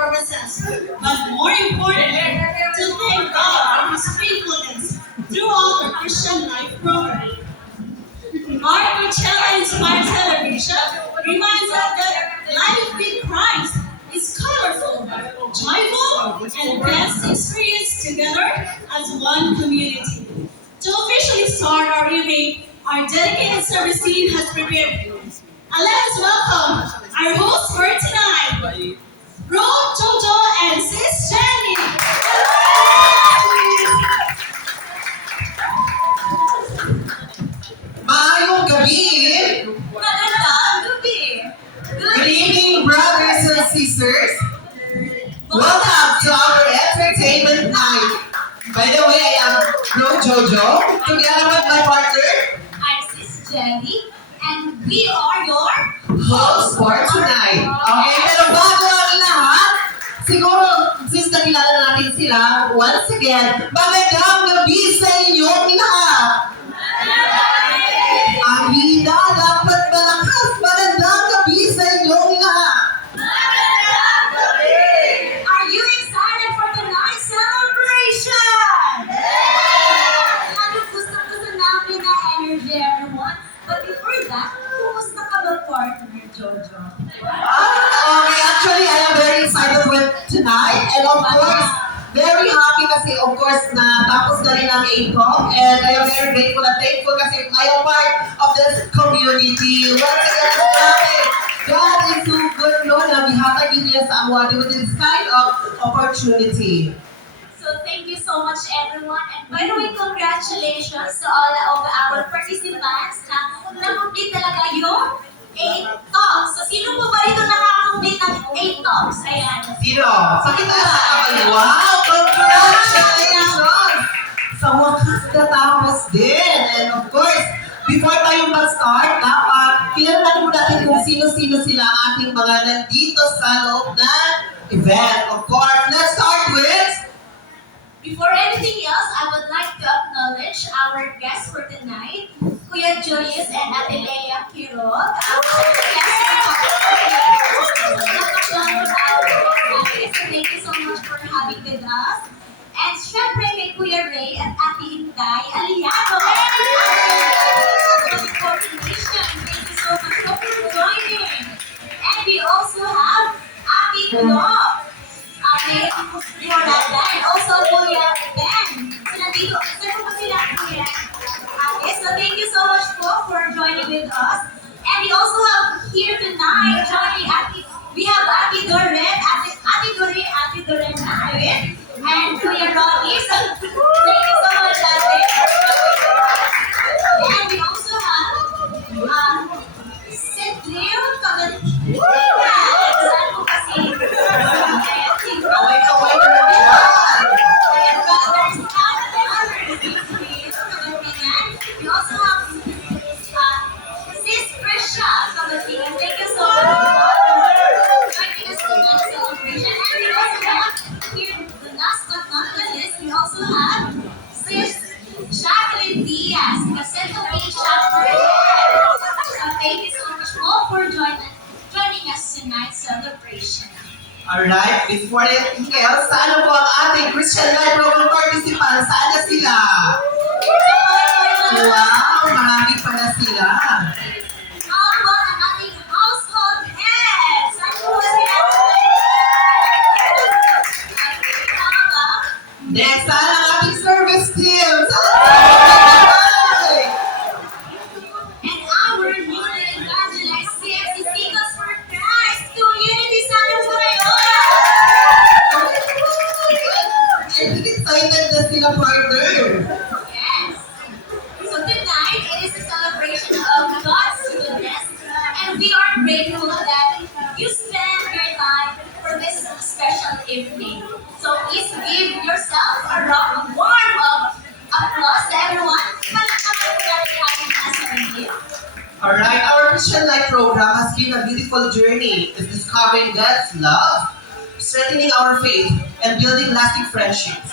performances, but more importantly, to thank God for His faithfulness throughout our Christian Life program. Our Coachella Inspired Celebration reminds us that life with Christ is colorful, joyful, and best experienced together as one community. To officially start our evening, our dedicated service team has prepared. And let us welcome our hosts for tonight, Bro Jojo and Sis Jenny. Maayong gabi! Magandang gabi. Good evening, brothers and sisters. Welcome to our entertainment night. By the way, I am Bro Jojo, together with my partner, I'm Sis Jenny, and we are your host for tonight. Okay, pero bago ang lahat, siguro, since nakilala natin sila, once again, magandang gabi sa inyong lahat. Ang vida dapat malakas, magandang gabi sa inyong lahat. Are you excited for tonight's celebration? Ano gusto namin na energy, everyone. But before that, kumusta ka ba, partner Jojo? Okay, actually, I am very excited with tonight, and of course, very happy kasi of course na tapos na rin ang ATOM, and I am very grateful and thankful kasi I am part of this community. Once again, grabe! God is so good, no, na bihatag din niya sa award with this kind of opportunity. So thank you so much, everyone. And by the way, congratulations to all of our participants na na-complete talaga yung 8 talks. So sino po ba ito nakaka-complete ng 8 talks? Ayan. Sino? Sa kita sa kamay. Wow! Congratulations! Sa wakas natapos din. And of course, before tayo mag-start, dapat kilala mo natin kung sino-sino sila ang ating mga nandito sa loob ng event. Of course, let's start with... Before anything else, I would like to acknowledge our guests for tonight, Kuya Julius and Ate Lea Quirog, our guests Thank you so much for having with us. And syempre kay Kuya Ray at Ate Inday Aliano. Coordination. Thank you so much for joining. And we also have Ate Glo. Ate Yolanda and also Kuya Ben. So nandito, sir po sila Kuya. Okay, so thank you so much po for joining with us. And we also have here tonight, joining we have Ate Doreen, Ate Doreen Narin, and Kuya Ronnie. So thank you so much, Ate. And we also have Sidleo Kagantina. Saan po kasi? Kaway-kaway na yan! We also have Sis Krisha Kabatingan. Thank you so much for joining us in that celebration. And we also have here, the last but not the least, we also have Sis Jacqueline Diaz, the Central Beach Chapter. So thank you so much all for joining us tonight's celebration. Alright, before anything else, saan po ang ating Christian Life Program participants? Saan na sila? Wow, marami pa na sila. How about ang ating household heads? Saan po sila? How about? Next, saan ang ating service team? Saan? And our newly evangelized CFC Singles for Christ community. Sana po kayo! I'm excited na sila, partner. Yes. So tonight, it is a celebration of God's goodness, and we are grateful that you spend your time for this special evening. So please give yourself a warm applause to everyone. Palakpakan po natin ang ating nasa review. Alright, our Christian Life Program has been a beautiful journey. It's discovering God's love, strengthening our faith, and building lasting friendships.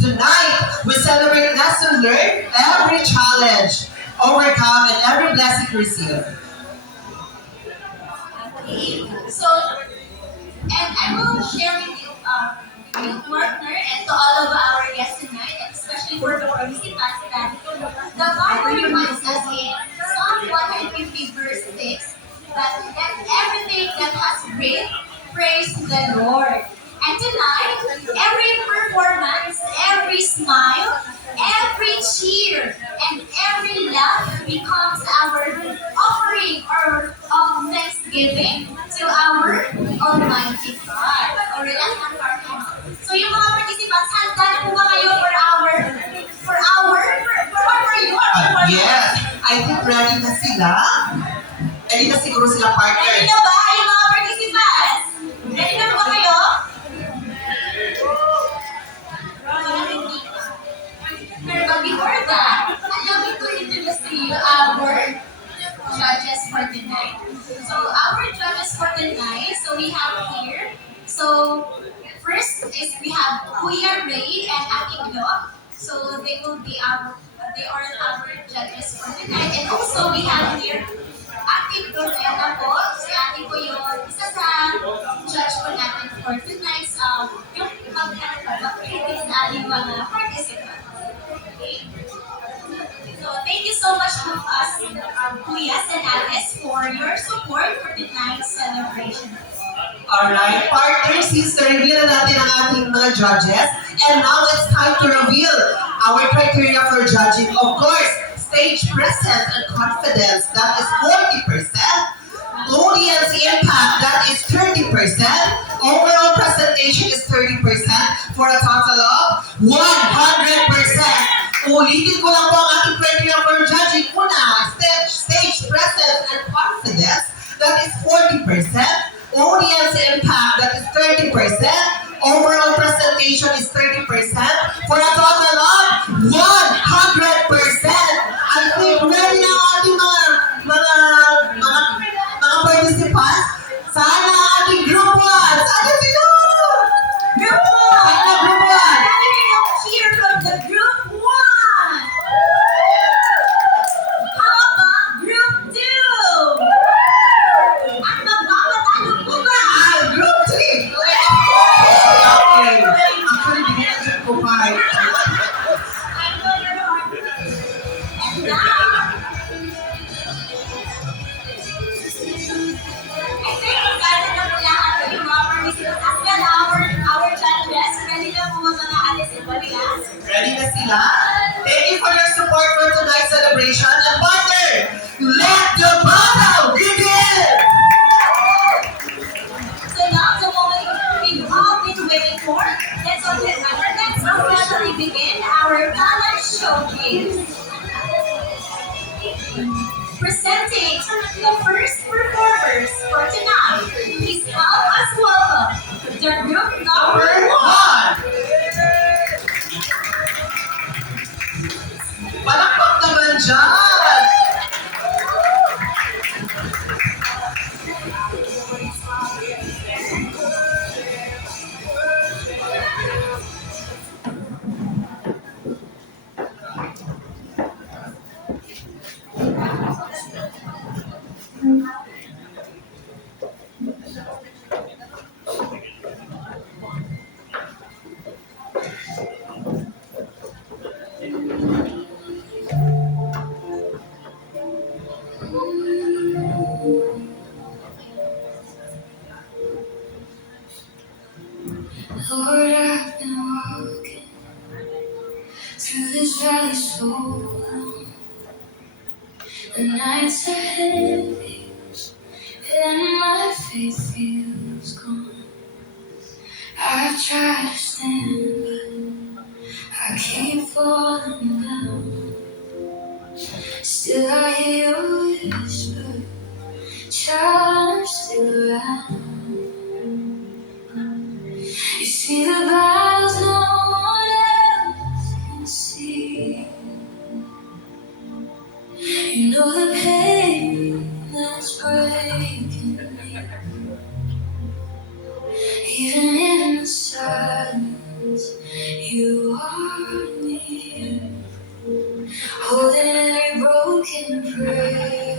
Tonight, we celebrate lesson learned, every challenge overcome, and every blessing received. Okay. So And I will share with you, partner, and to all of our guests tonight, and especially for the participants, that the Bible reminds us in Psalm 150 verse 6 that let everything that has breath praise the Lord. And tonight, every performance, every smile, every cheer, and every laugh becomes our offering or of thanksgiving to our Almighty God. O relax lang, partner. So yung mga participants, handa na po ba kayo for you? Yes, I think ready na sila. Ready na siguro sila Ready partners. na ba yung mga participants? Ready na ba kayo? Pero before that, allow me to introduce to you our judges for tonight. So our judges for tonight, so we have here, so first is we have Kuya Ray and Ate Glo. So they are our judges for tonight. And also we have here Ate Gloretta po. Si Ate po yung isa sa judge po natin for tonight's yung mag-critic sa ating mga participants. Okay? So thank you so much to us, Kuyas and Ates, for your support for tonight's celebration. Alright, partners, since na-reveal na natin ang ating mga judges, and now it's time to reveal our criteria for judging. Of course, stage presence and confidence, that is 40%. Audience impact, that is 30%. Overall presentation is 30% for a total of 100%. Ulitin ko lang po ang ating criteria for judging. Una, stage presence and confidence, that is 40%. Audience impact, that is 30%. Overall presentation is 30% for a total of 100%. I think ready na ang ating mga participants. Sana ating group 1. Sana sila! Group 1! Sana group 1! Gathering of cheer from the Group 1! How about Group 2? Ang magmamatalo po ba? Group 3! Okay. Actually, binigyan siya ko 5. I know your heart. And now, I think excited na po lahat yung mga participants. As well, our judges, ready na po mga alis and balias. Ready na sila? Thank you for your support for tonight's celebration. And partner, let the battle begin! So now, the moment we've all been waiting for, let's officially begin our talent showcase. Presenting the first performers for tonight, please help us welcome the group number 1. Palakpak naman dyan! Lord, I've been walking through this valley so long. The nights are heavy and my faith feels gone. I've tried to stand, but I keep falling down. Still I hear your whisper, child, I'm still around. You see the battles no one else can see. You know the pain that's breaking me. Even in the silence, you are near. Holding every broken prayer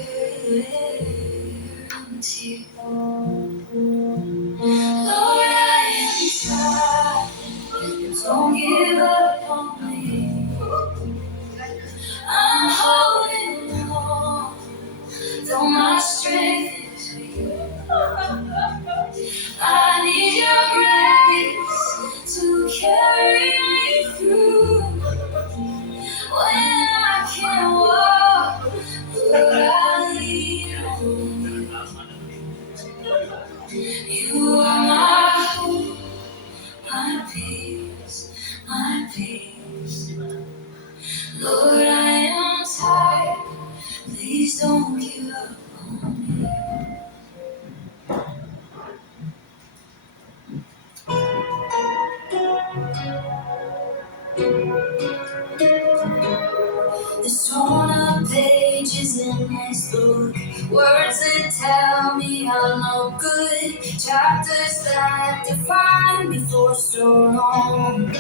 and tear. Lord, my peace, my peace. Lord, I am tired. Please don't give up on me. There's torn up pages in this book, words that tell me I'm no good, chapters that define me forced or wrong.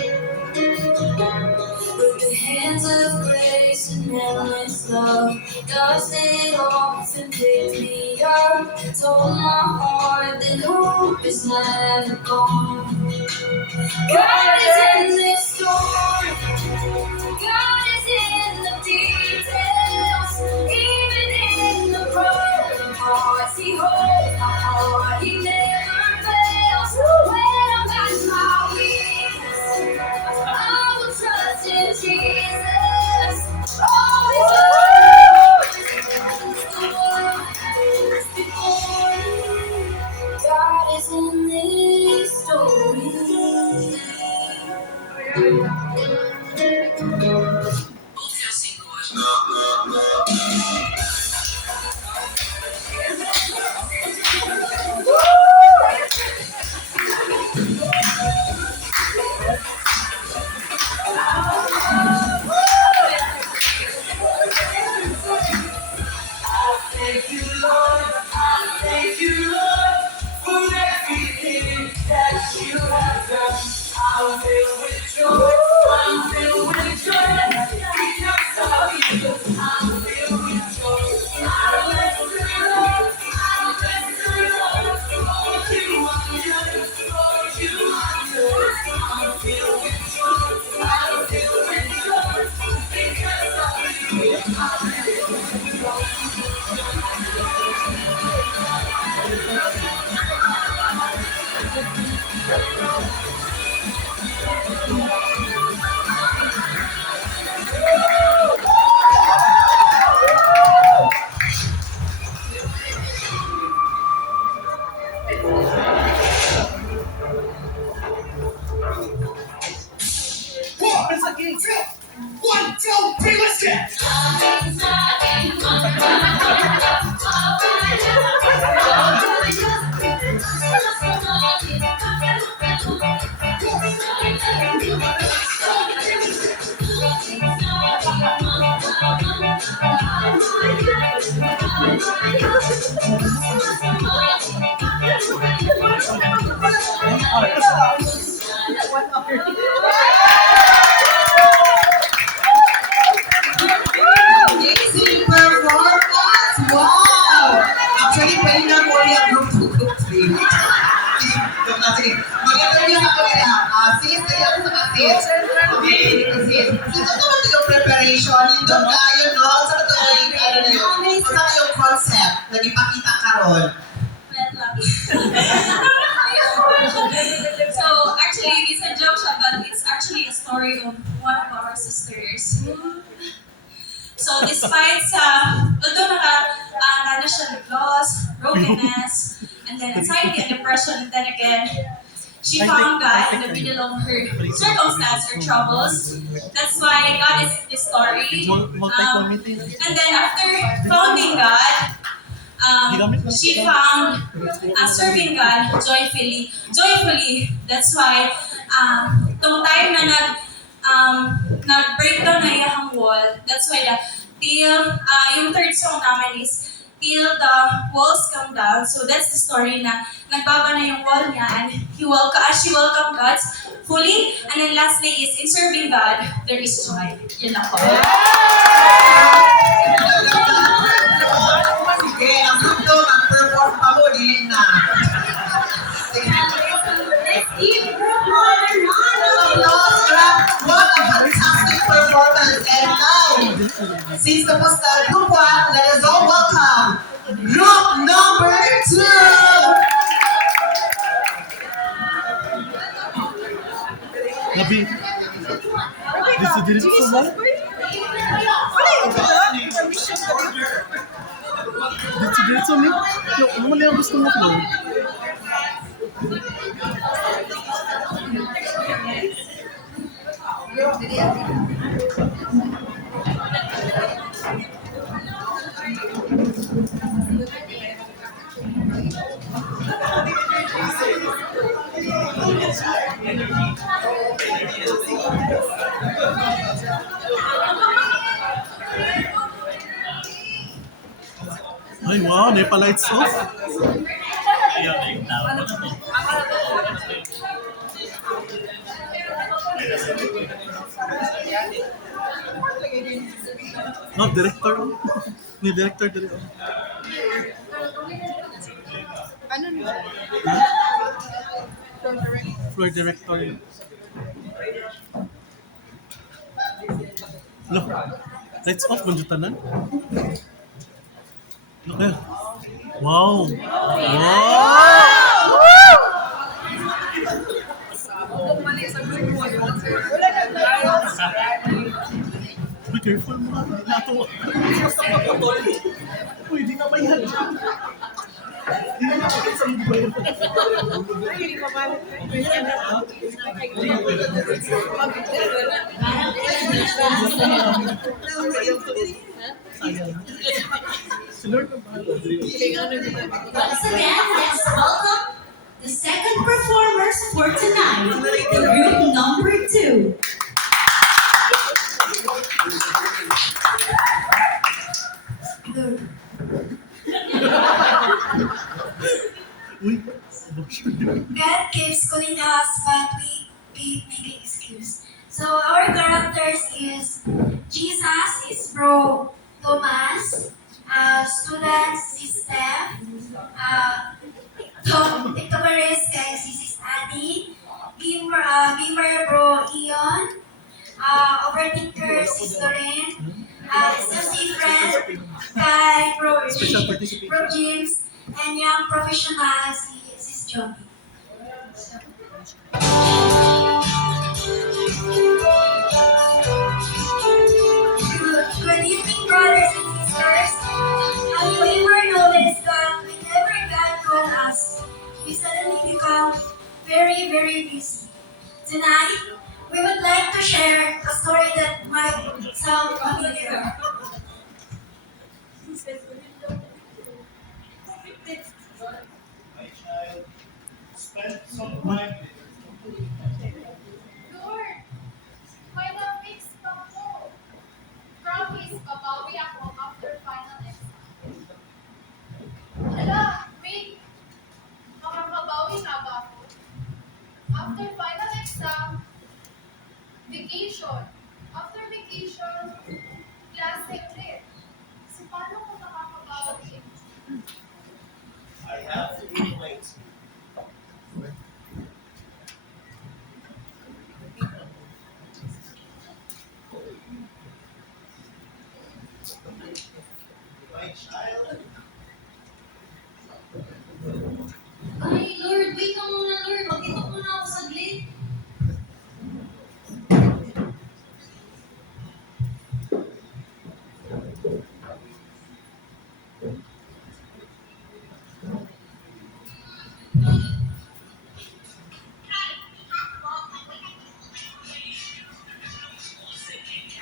With the hands of grace and endless love, dusted off and picked me up. Told my heart that hope is never gone. God is in this story. God is in the details. Even in the broken parts, He holds my heart. He never fails. When I'm at my weakest, I will trust in Jesus. Always God is in this story. Thank you, Lord. I thank you, Lord, for everything that you have done. I'm filled with joy. I'm filled with joy. Because of you, I'm filled with joy. I bless the Lord. I bless the Lord. For you are good. For you are good. I'm filled with joy. I'm filled with joy. Because of you, I'm filled with joy. It's a game. 1, 2, 3, let's get. Amazing performance! Wow! Actually, pwede na po yung group 2, group 3. Joke na, sige. Mag-interview na po nila. Sis, kaya ako sa sis. Okay, sis. Sis, ano naman yung preparation? Yung kayo, no? Sa ito yung, ano niyo? Sa yung concept na ipakita karon. So actually, it's a joke siya, but it's actually a story of one of our sisters. So despite although na siya ng loss, brokenness, and then anxiety and depression, and then again, she found God in the middle of her circumstance or troubles. That's why God is in this story. And then after founding God, she found serving God joyfully. That's why itong time na nag-breakdown na yung wall, that's why yung third song namin is Till the Walls Come Down. So that's the story na nagbaba na yung wall niya, and she welcomed God fully. And then lastly is in serving God, there is joy. Yun lang po. Sige, ang group 2, mag-perform pa mo, di na. Let's give group 1 What a fantastic performance. And now, since tapos na group 1, let us all welcome group number 2. Gabi. Diretso ba? Diretso mi? Ano man yung gusto mo ko? Ay, wow, may pa-lights off. No, director. May director dito. Floor director. Look, lights off man tanan. Look there. Wow. Wow. Be careful mo. Nato. Uy, di na mayan. Di na mayan sa mobile. Si Lord na ba? Once again, let's welcome the second performers for tonight, group number 2. Uy, God keeps calling us, but we keep making excuse. So our characters is Jesus is Bro Thomas, students is Steph, TikToker is guys, this is Adi, gamer Bro Ion, overthinkers is Lorraine, SMC friend Kai Bro special participation. Bro James, and young professionals is Joby. Good evening, brothers and sisters. Have you ever noticed that whenever God calls us, we suddenly become very, very busy? Tonight, we would like to share a story that might sound familiar. My child, spend some time. Lord, may na-fix pa ko. Promise, babawi ako after final exam. Hala, wait. Makakabawi na ba ako? After final exam, vacation. After vacation, klase ulit. So, paano ko makakabawi? I have to be late. My child, Ay, Lord, wait ka muna, Lord. Mag-itok muna ako saglit.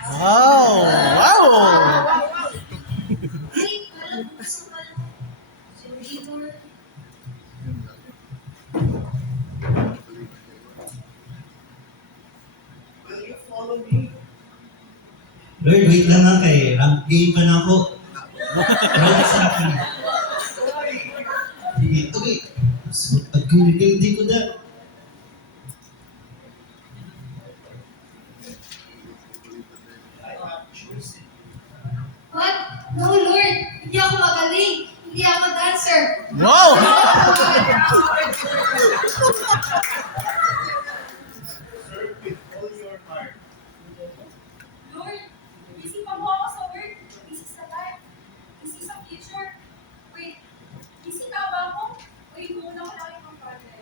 Wow! Wow! Wait, walang gusto pa lang. Sorry, Lord. will you follow me? Lord, wait lang nga kay rank game pa na ako. Wala sa akin. Okay. So, pag-hindi ko na. I have chosen. What? No, Lord. Hindi ako magaling. Hindi ako dancer. Wow! Serve with all your heart. Lord, busy pa mo ako sa work. Busy sa life. Busy sa future. Wait, busy na ba ako? Wait, muna ko lang yung project.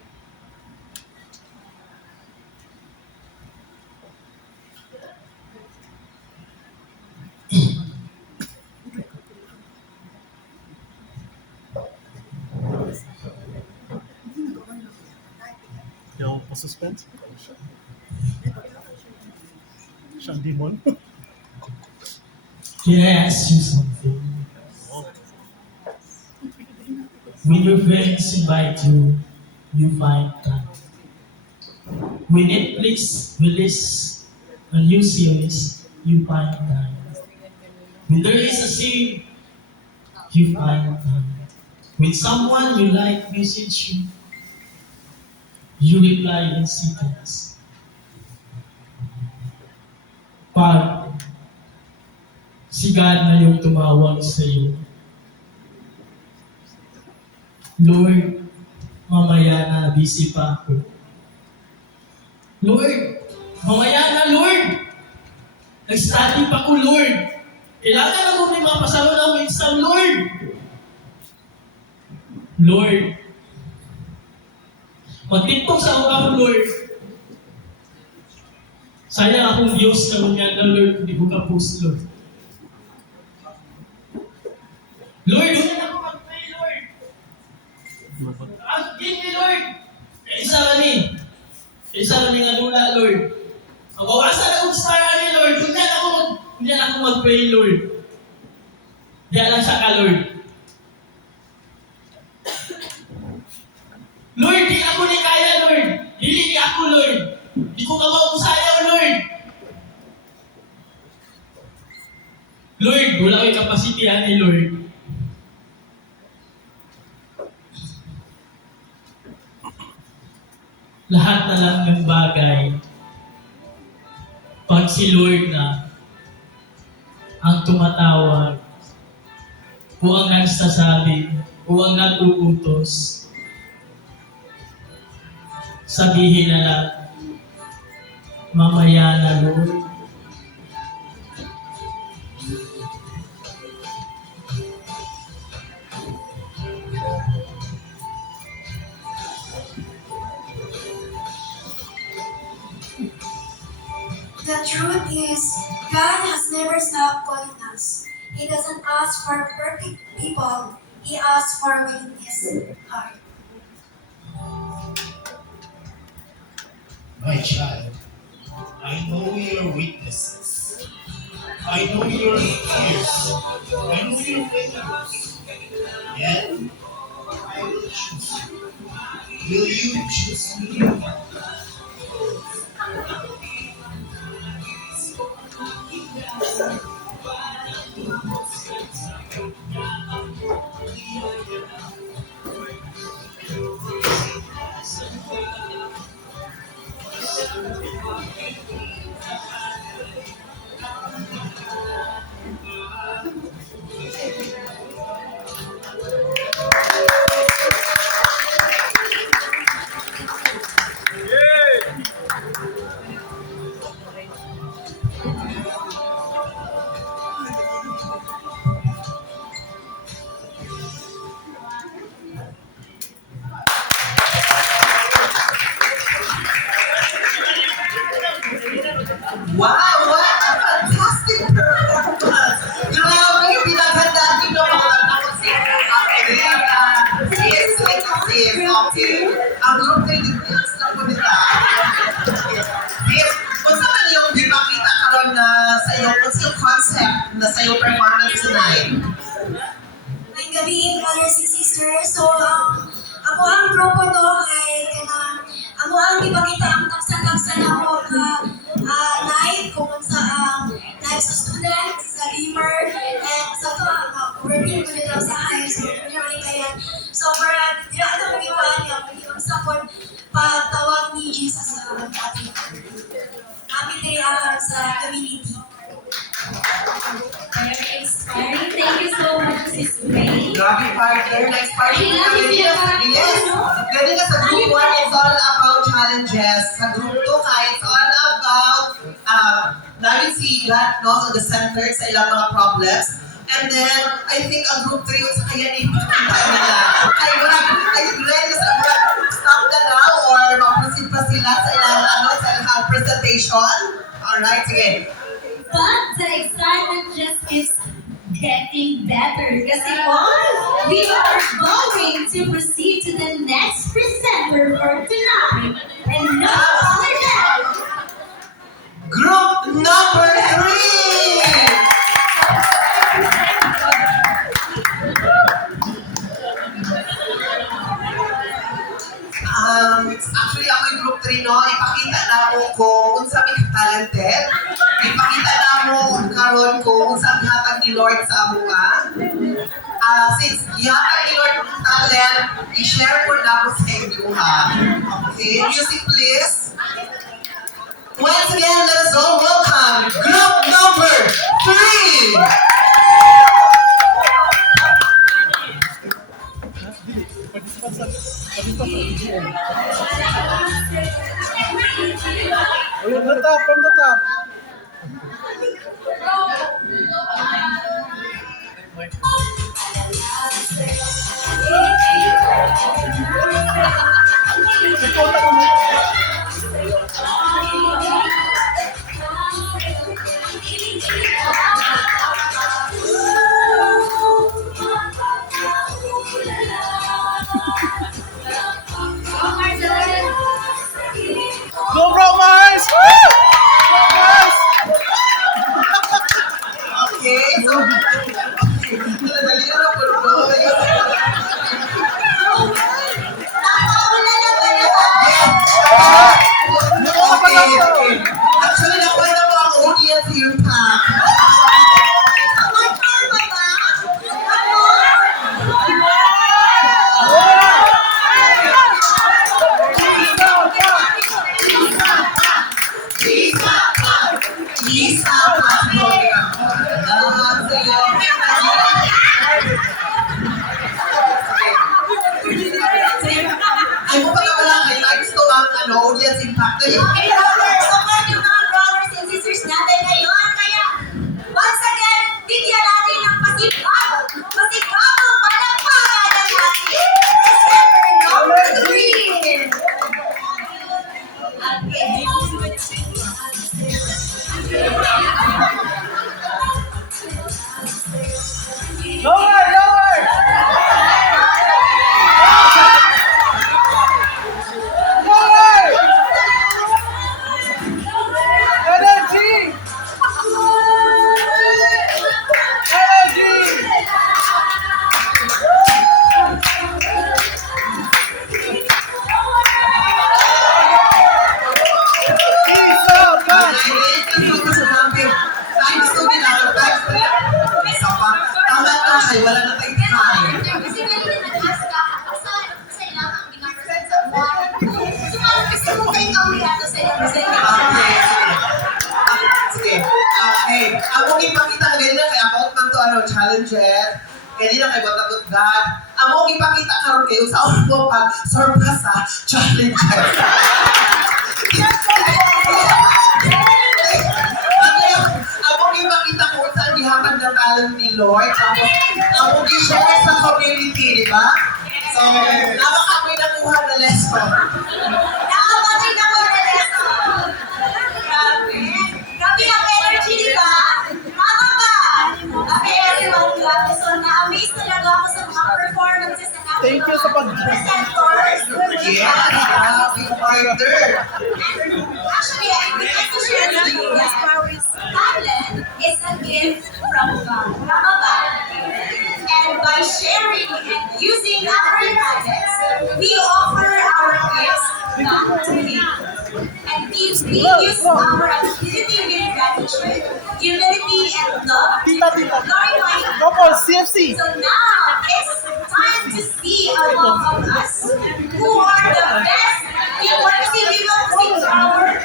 Yung pa-suspense? Siyang demon. Can I ask you something? When your friends invite you, you find time. When Netflix release a new series, you find time. When there is a scene, you find time. When someone you like message you, you reply in seconds. Pag si God na yung tumawag sa iyo, Lord, mamaya na, busy pa ako. Lord, mamaya na, Lord. Nag-study pa ko, Lord. Kailangan ako may mapasama ng exam, Lord. Lord, mag-tiktok sa ako, Lord. Sayang akong Diyos na ganyan na, Lord, hindi ko ka-post, Lord. Lord, doon na ako mag-pray, Lord. Give me, Lord. Isa kami nga lula, Lord. Mabawasan akong star ni Lord. Hindi na ako mag-pray, Lord. Diyan lang siya ka, Lord. Lord, di ako ni kaya, Lord. Dili ni ako, Lord. Di ko kabawasayaw, Lord. Lord, wala ko'y kapasitihan ni Lord. Lahat na lang ng bagay, pag si Lord na ang tumatawag, o ang nagsasabi, o ang nag-uutos, sabihin na lang, mamaya na, Lord. The truth is, God has never stopped calling us. He doesn't ask for perfect people. He asks for willingness heart. My child, I know your weaknesses. I know your fears. I know your failures. Yet, I will choose you. Will you choose me? Wow, what a fantastic performance! Grabe, pinaghandaan niyo ng mga tapos si okay. Ang group kayo dito, yes, lang po nila. Yes, kung saan yung di makita karon na sa iyo, kung sa yung concept na sa yung performance tonight? Ngayong gabi, brothers and sisters. So, ako ang grupo to kay ako ang ipakita ang taksa-taksa na ako live kung sa live sa student, sa gamer, and sa to, working ko nila sa high school. So, para di na ako mag-iwan niya, mag-iwan sa pagtawag ni Jesus sa ating amin diri sa community. Very inspiring. Thank you so much, Sis May. Grabe partner, next partner. Yes, ganun na sa group 1, it's all about challenges. Sa group 2 it's all about namin si God knows on the center sa ilang mga problems. And then, I think ang group 3 sa kaya ni nila. Ay, ready sa stop na now or mag-proceed pa sila sa ilang presentation. Alright, sige. But the excitement just keeps getting better kasi we are going to proceed to the next presenter for tonight. And no other than Group number talented. Ipakita na mo karon kung saan hatag ni Lord sa amuha. Since ihatag ni Lord ang talent, i-share ko na mo sa inyo ha. Okay, music please. Once again, let us all welcome group number 3. From the top, from the top. Go Romans! Woo! Romans! Okay, so, dali na po ito. Nakaulan na ba na? Okay, okay. Actually, nakwenta mo ang audience impact. One more ba ba? Isa pa. Salamat sa iyo. Ay mo pala wala kay times to ang audience impact. Okay, brothers, support yung mga brothers and sisters natin ngayon. Kaya, once again, bigyan natin ng masigabong palakpakan ng ating presenter number 3. Lower, lower! Lower! Energy! Energy! Peace out, man! Times to din ako. Times to din. Isa pa. Tama na kayo. Wala na tayong time. Kasi ganyan nag-ask ka, sa ilang ang ginapresent sa buwan. Sumali kasi mo kayo kawiyato sa ilang present. Okay, sige. Okay. Ang mong ipakita ko ganyan kay about man to challenges. Ganyan kay Botabot God. Ang mong ipakita karon kayo sa ulo pag surprise sa challenges. Ang mong ipakita ko saan gihatag na talent ni Lord. Tapos, ang mong i-share sa community, di ba? So, nakakamoy nakuha na lesson. Nakabati na po na lesson. Grabe. Grabe ang energy, di ba? Tama ba? Okay, everyone, grabe. So, na-amaze talaga ako sa mga performances na natin. Thank you sa presenters. Yes, happy partner. Actually, I would like to share with you that talent is a gift from God. Tama ba? And by sharing and using our talents, we offer our gifts back to Him. And we use our ability with gratitude, humility, and love to Tita, tita. glorify Him. Couple, CFC! So now it's time to see among us who are the best people. Kasi we will see our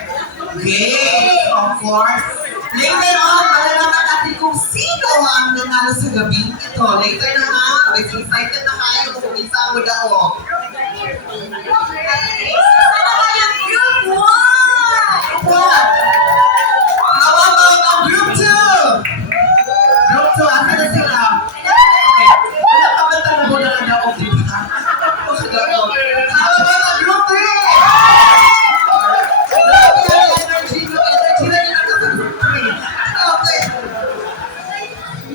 Okay, of course. Later on, malalaman natin kung sino ang nanalo sa gabi ito. Later na ha, excited na kayo kung isa mo daw. Sana kayo group 1! What? How about ang group 2? Group 2, asa na sila? Okay, wala pa ba tayo mo na kadaog, di ba? How about ang group 3? Grabe ang energy na yun ang sa group 3. Okay.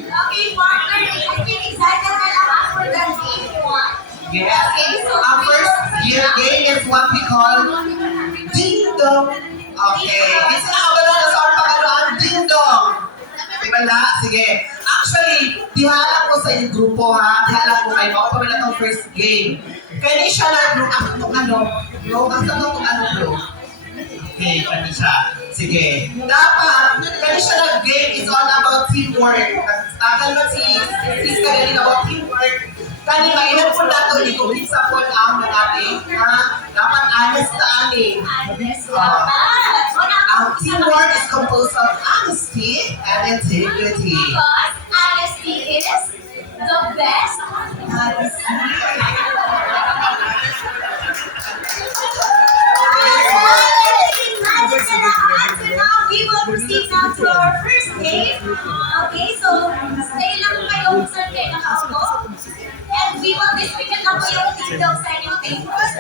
Okay, partner, I think excited ka na ba for the game 1? Yes. Okay, so Our first year game is what we call Ding Dong. Okay. Kasi nakabala na sa pagkaroon, Ding Dong. Wala? Sige. Actually, dihala ko sa yung grupo ha. Dihala ko kayo. Ako pa na itong first game. Kaya siya na group. Ako itong ano? Bro, asa itong ano bro? Okay, kani siya. Sige. Dapat, kaya siya nag-game is all about teamwork. Tagal ba si Sis Karelin about teamwork? Kani maingat po na ito, i-complete sa po ang ating, dapat honest na aning. Ang teamwork is composed of honesty and integrity. Because honesty is the best. So now we will proceed now to our first game. Okay, so stay lang kayo kung saan kayo nakaupo. And we will distribute na po yung TikTok sa inyong tables.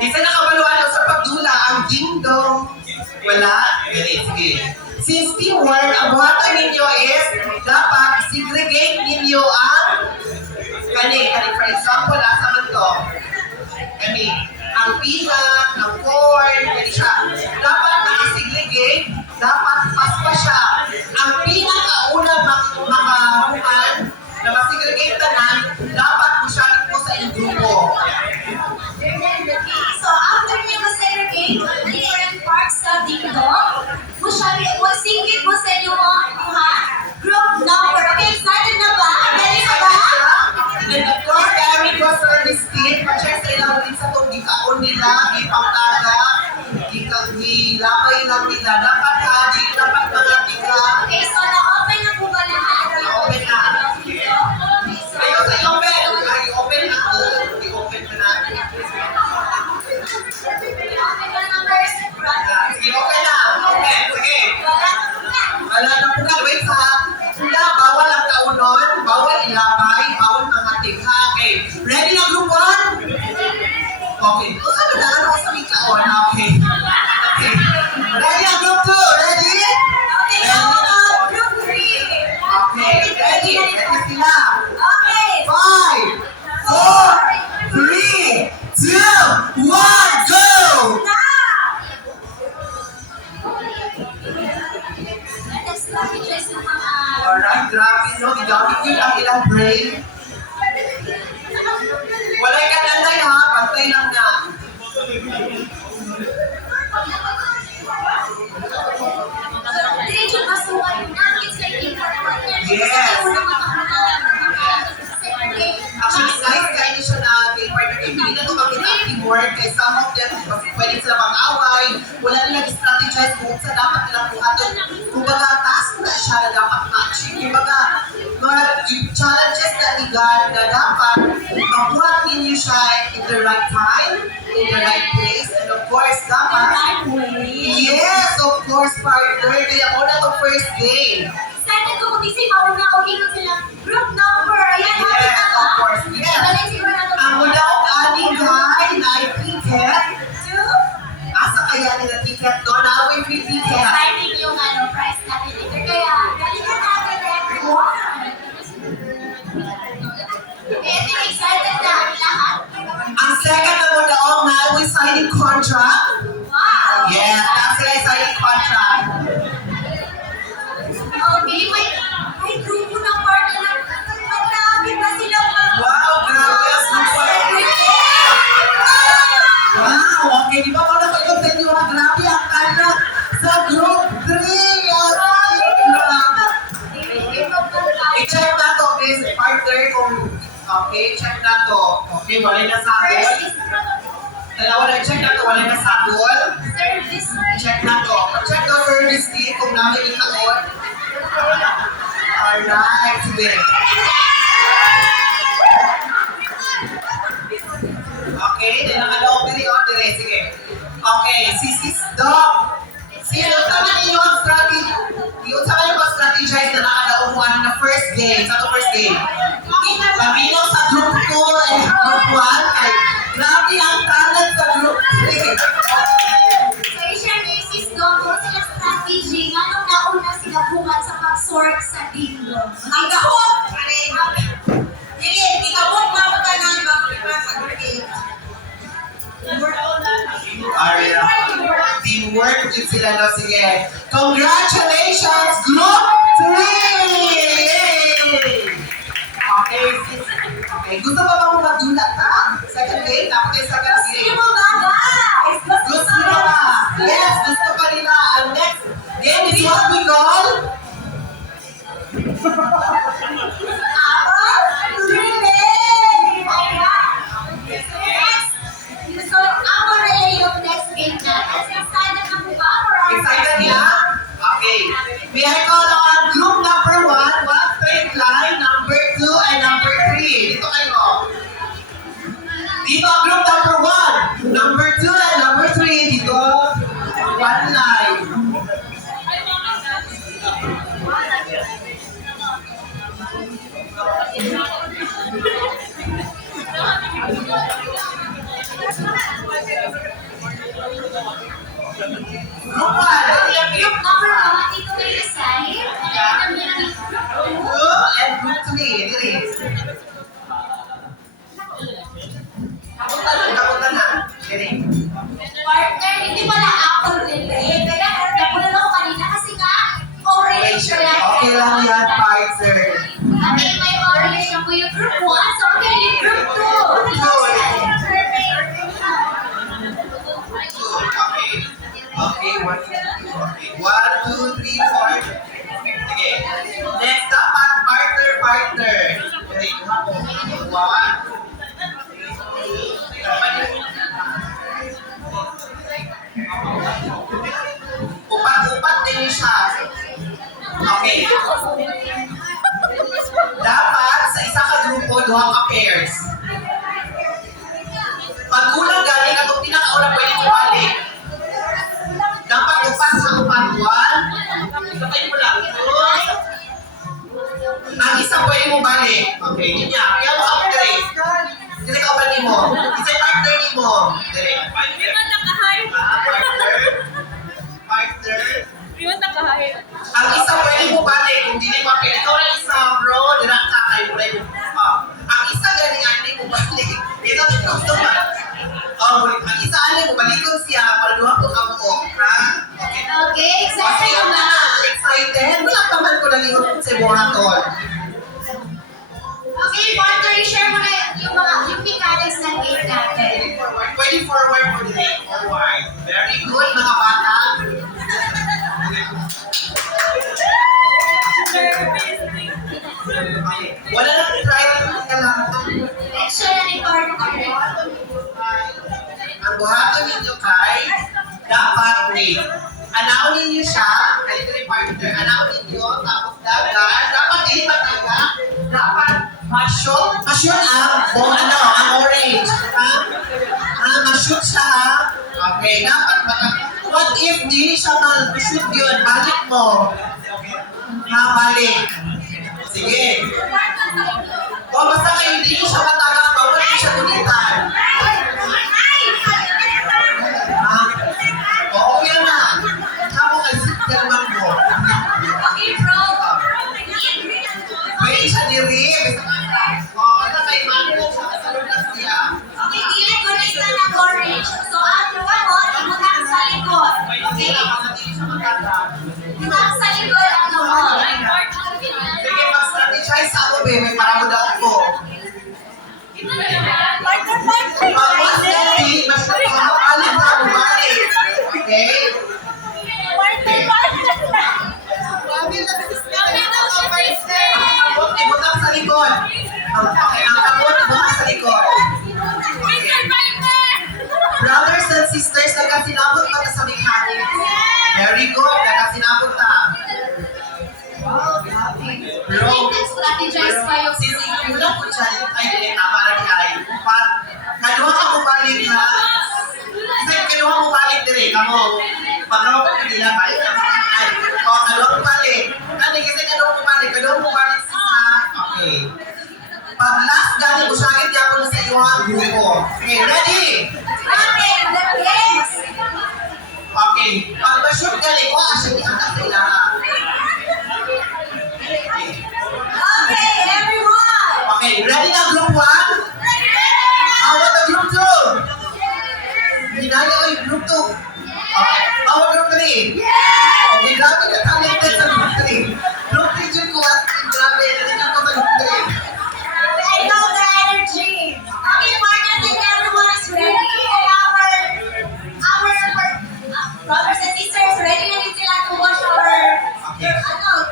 Isa nakabaluan sa pagdula ang ding-dong. Wala? Ganit, sige. Since teamwork, ang buhatan ninyo is dapat segregate ninyo ang kani, for example, asa man to? Kani, ang peanut, ang corn, kani siya. Dapat naka-segregate, dapat paspa siya. Ang pinaka-una makahuman na ma-segregate tanan, dapat masyadong po sa inyong grupo. So after niyo ma-segregate ang different parts sa ding-dong, singit mo sa inyo mga group number. Okay, excited na ba? Ready na ba? And of course, kami ko service team, pa-check sa ilang ulit sa itong gikaon nila, ipangtaga, gilapay lang nila. Dapat mga tika. Okay, so na-open na po ba lahat? Na-open na. Ayaw sa i-open. I-open na. I-open na na. Okay ba numbers? Sige, okay na. Okay, sige. Wala na po na. Wait ha. Una, bawal ang kaunon, bawal ilapay, bawal mga tika. Okay. Ready na group 1? Okay. O saan na ano sa may kaon? Okay. Okay. Ready na group 2? Ready? Okay, how about group 3? Okay. Ready? Ready sila. Okay. 5, 4, 3, 2, 1, go! Let's strategize ng mga... Alright, grabe no. Gigamit yun ang ilang brain. Walay ka nanay ha. Pantay lang na. Diretso masukan mo na. It's like important. Yes. Kasi una makakunan. Actually, guys, kaya niyo siya na partner game. Hindi na ito kami na teamwork. Kaya some of them, kasi pwede sila mag-away. Wala nilang strategize kung sa dapat nilang buhaton. Kung baga, task na siya na dapat ma-achieve. Kung baga, mga challenges na ligan na dapat mabuhat ninyo siya in the right time, in the right place, and of course, dapat... Yes, of course, partner. Kaya una itong first game. Excited ko kung kasi mauna o hinot sila. Group number. Ayan, happy Yes, na of ba? course, yes. Balik siguro na ito. Ang mula kong aning guy na ay ticket. 2. Asa kaya nila ticket doon? Away free ticket. Exciting yung price natin dito. Kaya, galingan natin everyone. Ito excited na ang lahat. Ang second na muna ang we signing contract. Wow. Yes, that's the signing contract. Okay, may grupo ng partner na magkakabit na sila mga... Wow, grabe. Super. Wow, okay. Di ba mga kayo sa inyo? Grabe ang kanya sa group 3. I-check na to, please, partner, kung okay, check na to. Okay, wala na sabol. Dalawa na, check na to, wala na sabol. Service. Check na to. Check the service team kung namin ikaon. Alright, sige. Okay, then nakalaog diri on dire, sige. Okay, Sis Dog. Sino tama ninyo ang strategy? Yung tama ninyo ang strategize na nakalaumuan na first game, sa to first game. Pamilong sa group 2 and group 1, ay grabe ang talent sa group 3. So, i-share ni Sis Dong kung sila strategy nga nung nauna sila buhat sa pag-sort sa bingo. Ang gahot! Dili, ikabot mamutanan mga lima sa grade. Aria. Teamwork din sila no, sige. Congratulations, Group 3! Okay, gusto pa ba mo magdulat ha? Second game? Tapos tayo second game. Group 1, Group number 1, Tito May Rizal. And then group 2. and group 3. Dili. Kapunta na. Dili. Partner, hindi pala apple delay. Kaya napunan ako kanina kasi nga, orange na lang. Okay lang yan, partner. Okay, may orange na po yung group 1. So, okay, yung group 2. Okay, 1, 2, 3, 4. Okay. Next up, partner. Okay, one. Upat-upat din siya. Okay. Dapat sa isa ka grupo, duha ka pairs. Pag kulang galing atong pinakauna pwede kumalik. Dapat upat sa upat. 1. Sabay mo lang. 2. Ang isa pwede mo balik. Okay, yun niya. Kaya mo ako dire. Dire ka ba mo? Isa yung partner ni mo. Dire. Partner. Ang isa pwede mo balik. Kung di mo pwede. Ikaw lang isa, bro. Dire ka kayo mo rin. Ang isa galing hindi mo balik. Ito din gusto ba? Ang isa mo balikon siya para duha po ka mo. Ha? Okay. Okay, Okay, excited na. excited. Wala pa man ko lang yung sa Boratol. Okay, partner, i-share mo na yung mechanics ng game natin. Pwede forward mo din. Forward. Very good, mga bata. Okay. Wala nang trial ka lang. Share na ni partner. Ang buhaton ninyo kay dapat wait. Anaon ninyo siya, kalito ni partner, anaon ninyo, tapos dapat hindi mataga, dapat ma-shoot ang orange, ha? Ma-shoot siya, ha? Okay, dapat mataga. What if di siya ma-shoot yun, balik mo. Ha, balik. Sige. O, basta kayo hindi siya mataga, bawal hindi siya gulitan. Oo, yan na. Kamu kay Sigdelman mo. Okay, bro. Pwede siya diri. Oo, na kay Mano siya. Kasalun na siya. Okay, dili ko na ng orange. So, ang luwa mo, imunang sa likod. Okay? Imunang sa likod ang luwa. Sige, mag-strategize ako, bebe, para mo daw ako. Pag-was na di, mas nakakapalit na ako, bali. Okay? Ibutang sa likod. Okay, ang kabot, ibutang sa likod. Brothers and sisters, nagkasinabot pa ta sa mechanics. Very good, nagkasinabot ta. Bro, Strategize pa yung sisi, wala po siya. Ay, hindi, tama rin ay. Kaduha ka mo balik ha. Kasi kaduha mo balik dire, kamo. Pagkawa pa kanila, balik ka. Ay, kaduha mo balik. Kasi kaduha mo balik sa. Okay. Pag last gani ko siya, hindi ako sa iyo ang grupo. Okay, ready? Okay, the games. Okay. Pag ma-shoot gali ko, asya ni anak sa ilaha. Okay, everyone. Okay, ready na group 1? How about the group 2? Hinaya ko yung group 2. Okay, how about group 3? Okay, grabe ka talented sa group 3. Group 3 dyan ko at grabe, nandito ko sa group 3. I know the energy. Okay, partners, and everyone is ready. And our brothers and sisters, ready na din sila to watch our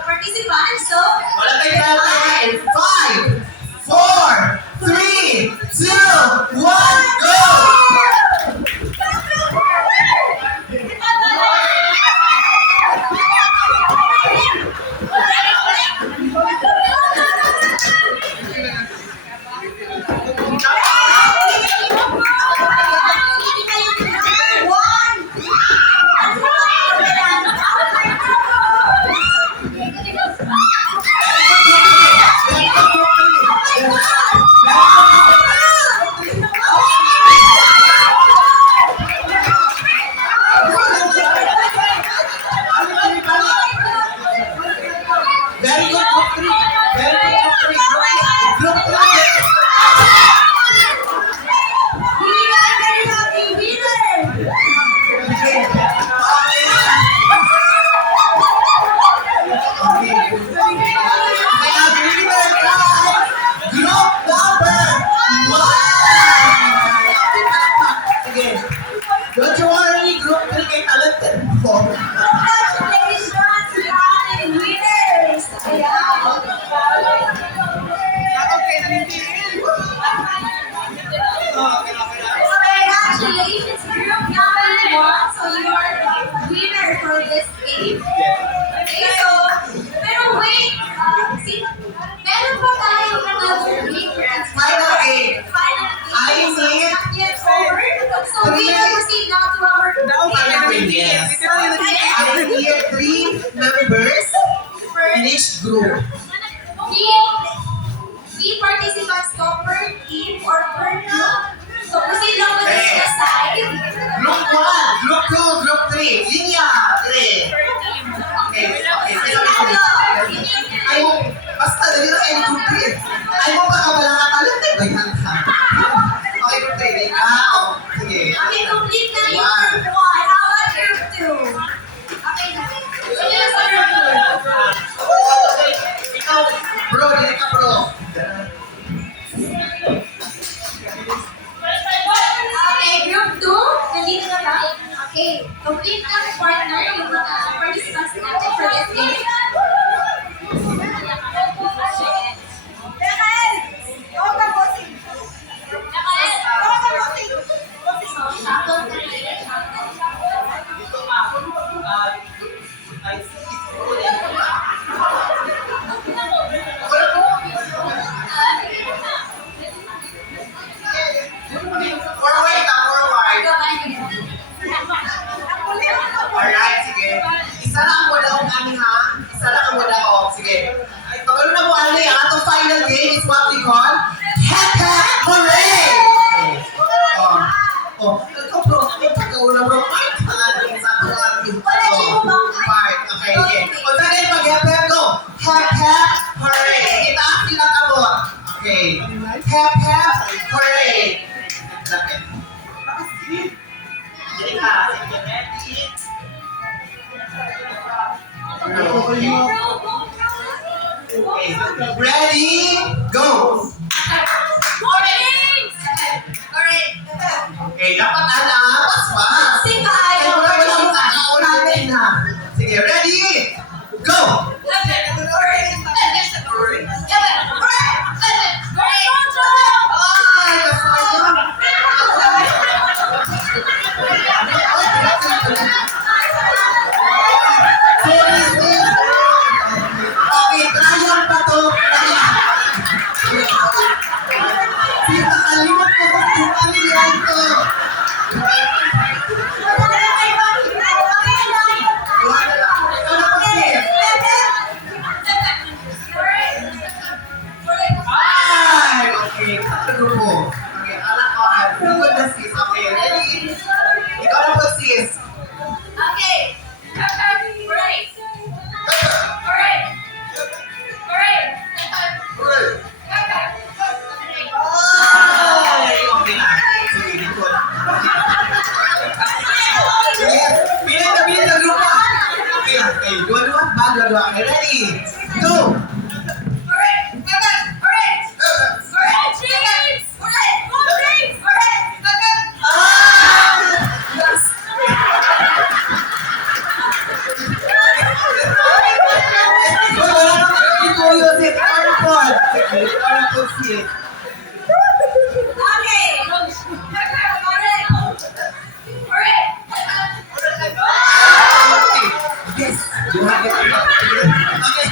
participants. So, Wala tayo tayo. 5, 4, 3, 2, 1, go! sige. Don't you worry, group 3 kay talented po. Congratulations, guys! Winners! Ayan. Congratulations, group number 1. So you are the winner for this game. Okay, so, pero wait, meron pa tayong another game. Final game. Final game. I So need it's not yet over. So we will proceed now to our Final game, yes. I need 3 members in each group. Three participants go per team or per group. So proceed lang with the side. Group 1, Group 2, Group 3. Linya, 3. Okay, okay. Ay mo, basta dali na kayo Group 3. Ay mo, baka wala ka talented ba yan ka? Okay, Group 3. Sige. Okay, complete na yung group 1. How about group 2? Okay, sige na sa group 2. Ikaw, bro, dili ka bro. Okay, group 2. Nandito na ba? Okay, complete na partner yung mga participants natin for this game. Forward ka, forward. Alright, sige. Isa lang ang wala akong kami ha. Isa lang ang wala ako. Sige. Ay, pagkano na mo ano yung atong final game is what we call Hep Hep Hooray! Oh, ikaw bro, ikaw na bro. Ay, kangaling sa ating part. Okay, sige. O tagay mag Hep Hep go. Hep Hep Hooray! Kita sila ka mo. Okay. Hep Hep Hooray! Lapit. Sige ka. Sige, ready? Okay. Ready? Go! Okay, dapat pas-pas. Sing tayo. Wala mo natin na. Sige, ready? Go! Ay, kasaya. Okay, trial pa to. Pinakalimot ko kung ano yan to. Wala lang. Ikaw na mag-sip. Ay, okay. Katulubo. Okay, alam ko. Good na sis. Okay, ready? Ikaw na mag-sis. Okay. Ay, okay na. Sige, likod. Sige, pilit na grupo. Okay lang. Okay, dua-dua. Dua-dua. Okay, ready? Go! Ah! Yes! Wala naman ikaw yun, si Arpod. Sige, Arpod siya. Okay. Yes. You have it. Okay.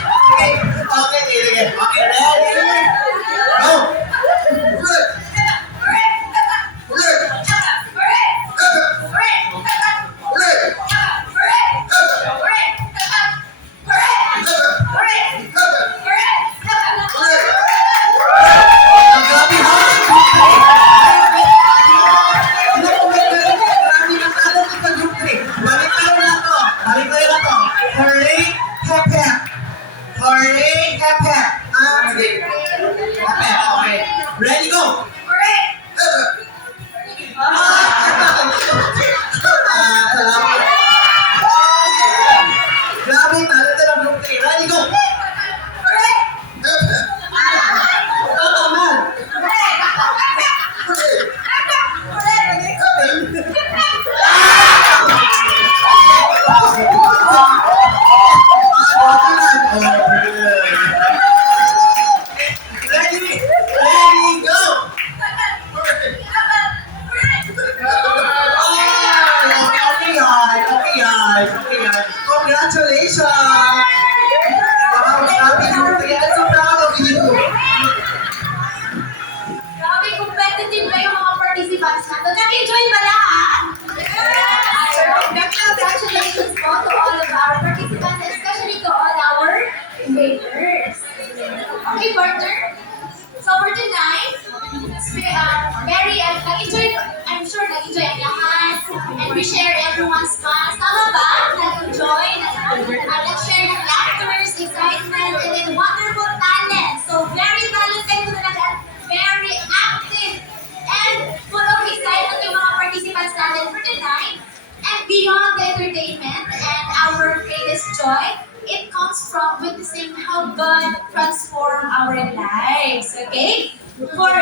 we share everyone's smiles. Tama ba? Nag-enjoy, nag-share ng laughters, excitement, and then wonderful talent. So, very talented po talaga at very active and full of excitement yung mga participants natin for tonight. And beyond the entertainment and our greatest joy, it comes from witnessing how God transformed our lives. Okay? For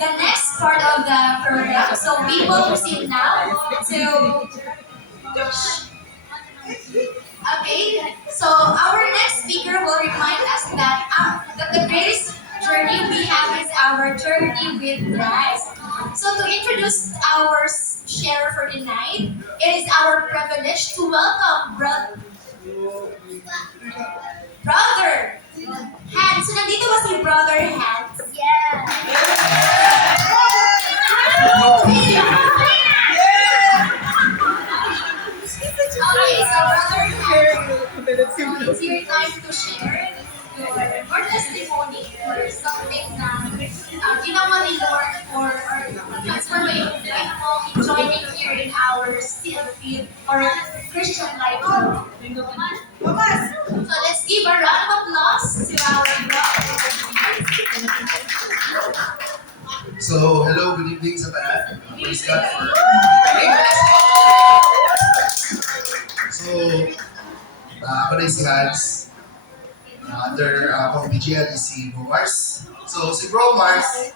the next part of the program, so we will proceed now to. Okay, so our next speaker will remind us that the greatest journey we have is our journey with Christ. So to introduce our share for the night, it is our privilege to welcome brother Hans. So nandito ba si Brother Hans? Okay, so Brother Hans, it's your time to share your testimony or something na ginawa ni Lord or transformation mo in joining here in our CLP or Christian life. So let's give a round of applause to our brother. So, hello, good evening sa tanan. Praise God for So, ako na si Hans. Under akong BGL is si Bro Mars. So, si Bro Mars,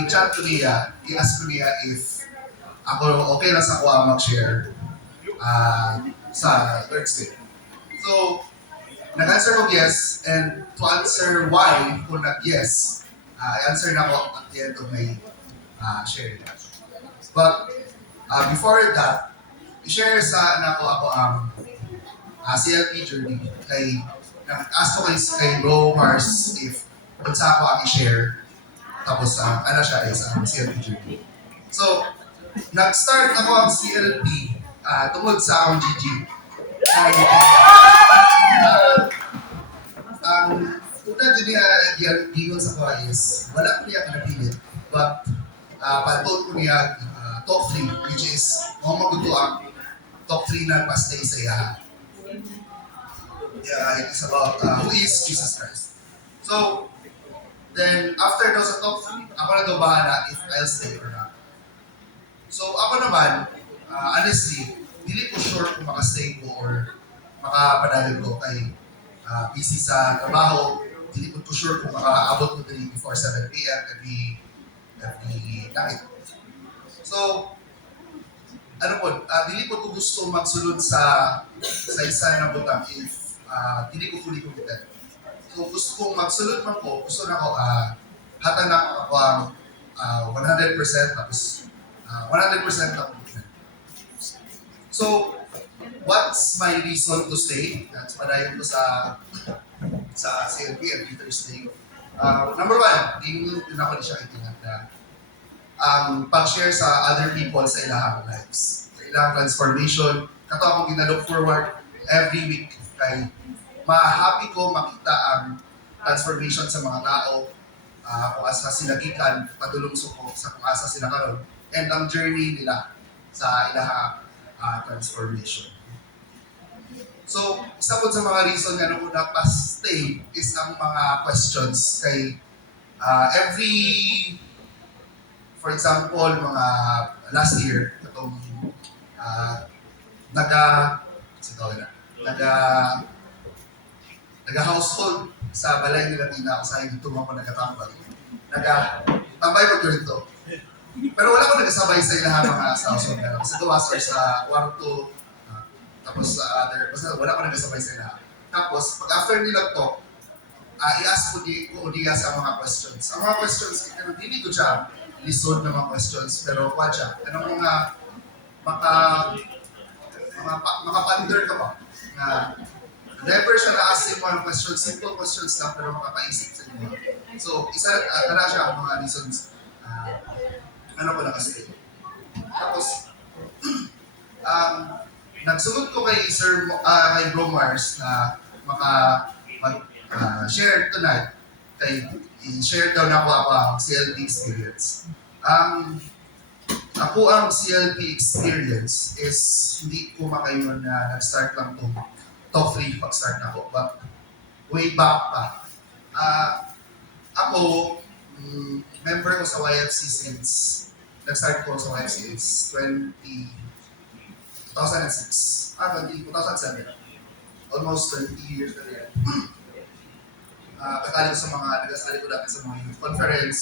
gi-chat ko niya, i-ask ko niya if ako okay lang sa ako mag-share sa Thursday. So, nag-answer ko yes, and to answer why kung nag-yes, I-answer na ako at the end of my sharing. But before that, i-share sa ako ang CLP journey. Nag-ask ko kay Bro Mars if kung sa ako ang i-share. Tapos ano siya is CLP journey. So, nag-start ako ang CLP tungod sa akong GG. Ang una din niya gigon sa ko is wala ko niya pinapilit. But patol ko niya top 3, which is mga maguto ang top 3 na pastay sa iya. Yeah, it is about who is Jesus Christ. So, then after daw sa top 3, ako na daw bahala if I'll stay or not. So, ako naman, honestly, hindi ko sure kung makastay ko or makapanalin ko kay busy sa trabaho. Hindi ko sure kung makaabot ko din before 7 p.m. every night. So, ano po, hindi ko gusto magsulod sa isa na butang if hindi ko fully committed. So, gusto kong magsulod man po, gusto na ako, hatang na ako ang 100% tapos 100% na committed. So, what's my reason to stay? That's padayon ko sa CLP every Thursday. Number 1, hindi ako siya itinag na pag-share sa other people sa ilang lives. Sa ilang transformation. Kato akong ginalook forward every week kay ma-happy ko makita ang transformation sa mga tao kung asa sila gikan, padulong suko sa kung asa sila karon and ang journey nila sa ilang transformation. So, isa po sa mga reason nga nung una pa-stay is ang mga questions kay for example, mga last year, itong naga-household sa balay nila Tina, usahay dito ako nagatambay. Nagatambay ko dito. Pero wala ko nagasabay sa ilaha mga sa household na. Sa gawas or sa kwarto, tapos sa other, basta wala ko nagasabay sa ilaha. Tapos, pag after nila to, i-ask ko diya sa mga questions. Ang mga questions, hindi ko siya lisod na mga questions, pero kwa siya. Anong mga makapander ka ba? Na never siya na-ask yung mga questions, simple questions lang, pero makapaisip sa inyo. So, na siya ang mga reasons ano ko na kasi. Tapos, nagsunod ko kay kay Bro Mars na mag-share tonight kay i-share daw na ako ang CLP experience. Ako ang CLP experience is hindi ko makayon na nag-start lang itong top 3 pag-start na ako. But way back pa. Ako, member ko sa YFC since nag-start ko sa YFC is 2006. 2007. Almost 20 years na rin. Kasali ko sa mga, nag-asali ko dati sa mga youth conference.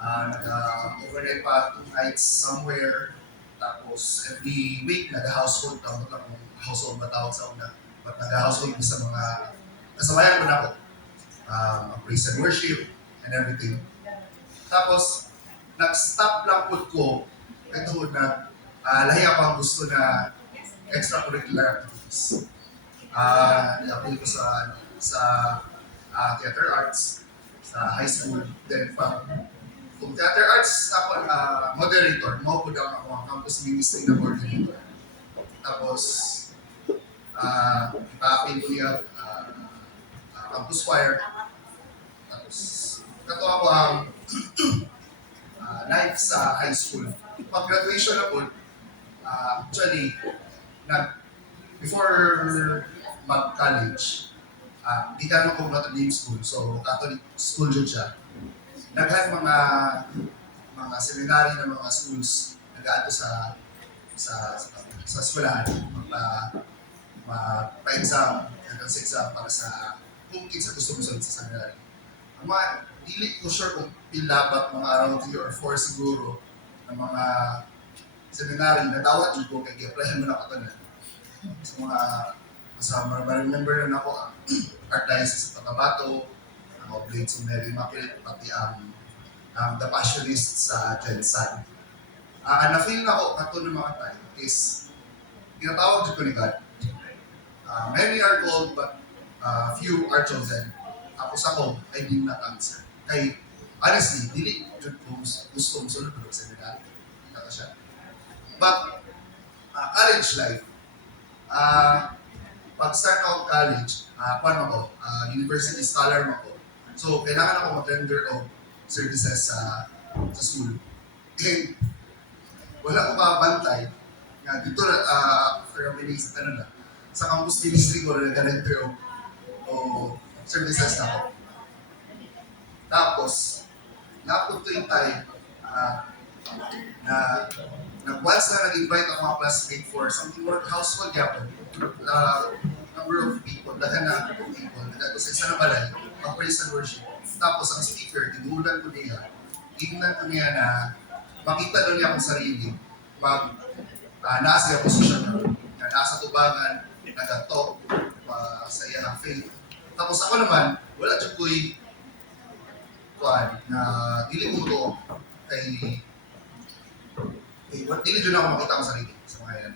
Nag-overnight pa 2 nights somewhere. Tapos every week, nag-household. Tawag lang kung household ba tawag sa una. But nag-household sa mga, nasabayan ko na ako. Praise and worship and everything. Tapos, nag-stop lang po ko ito na lahi ako ang gusto na extracurricular activities. Nag-apply ko sa theater arts sa high school. Then from theater arts, ako moderator. Mao po daw ako ang campus ministry na coordinator. Tapos, ipa-apply ko niya campus choir. Tapos, kato ako ang life sa high school. Pag-graduation na po, actually, before mag-college, di ka naman kung Catholic school, so Catholic school dyan siya. Naghan mga seminary na mga schools nag-aato sa eskwelahan, pa-exam, hanggang sa exam para sa kung kinsa gusto mo sa seminary. Ang mga, dili ko sure kung pilabat mga around 3 or 4 siguro ng mga seminary na dawat yun ko kay i-applyan mo na katanan. Sa mga remember na ako ang Archdiocese sa Cotabato, ang Oblate sa Mary Immaculate, pati ang The Passionist sa Jensan. Ang na-feel na ako kato ng mga time is tinatawag dito ni God. Many are called but few are chosen. Tapos ako ay di not answer. Kay honestly, dili jud ko gusto mo sunod sa seminary. Kata siya. But college life, pag-start ako college, university scholar mo ko. So, kailangan ako mag-render of services sa school. And wala ko mabantay nga dito after a minute sa campus ministry ko na nag-render of services na ako. Tapos, napunto yung time na once na nag-invite ako mga classmate for something more household yapon, number of people, dahan na people, nagdato sa isa na balay, praise and worship. Tapos ang speaker, tinulan ko niya na makita doon niya akong sarili pag nasa yung posisyon na nasa tubangan, nag-talk sa iya ng faith. Tapos ako naman, wala dyan ko'y na dili ko to kay dili dyan ako makita ang sarili sa mga yan.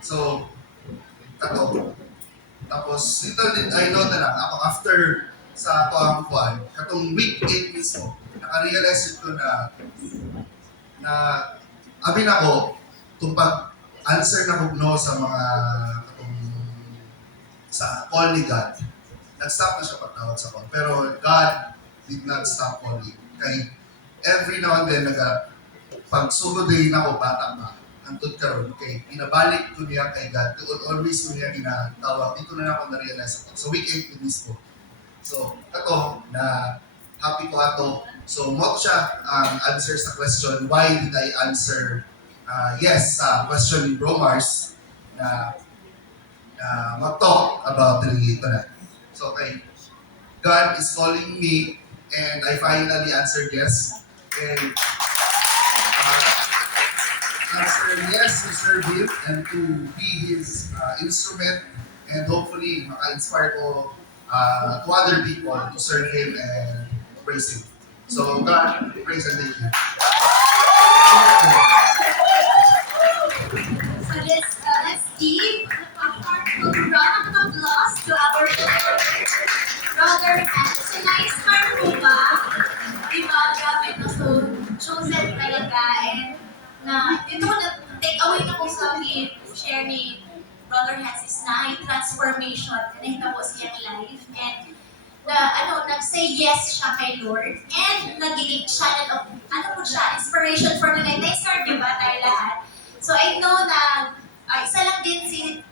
So, tapos, little did I know na lang, ako after sa katong week 8 mismo, naka-realize ko na amin ako, itong pag-answer na kong no sa mga sa call ni God, nag-stop na siya pagtawag sa call. Pero God did not stop calling. Kaya every now and then, pag-solo day na ako, bata pa, antod karon kay pinabalik ko niya kay God. Always ko niya ginatawag. Dito na ako na-realize ako. So week 8 mismo. So, ako, na happy ko ato. So, mo siya ang answer sa question, why did I answer yes sa question ni Bro Mars na mag-talk about the tonight. So, okay, God is calling me and I finally answered yes. And answer yes to serve Him and to be His instrument and hopefully maka-inspire ko to other people to serve Him and praise Him. So God, praise and thank you. So let's give a heartfelt round of applause to our brother Hans. So nice part po ba? Diba, grabe no? So, chosen talaga and na, take away na po sa share ni Brother Hans is na transformation na po siyang life and nag-say yes siya kay Lord and naging channel of, inspiration for the night. Thanks Lord, di ba, tayo lahat? So I know na, isa lang din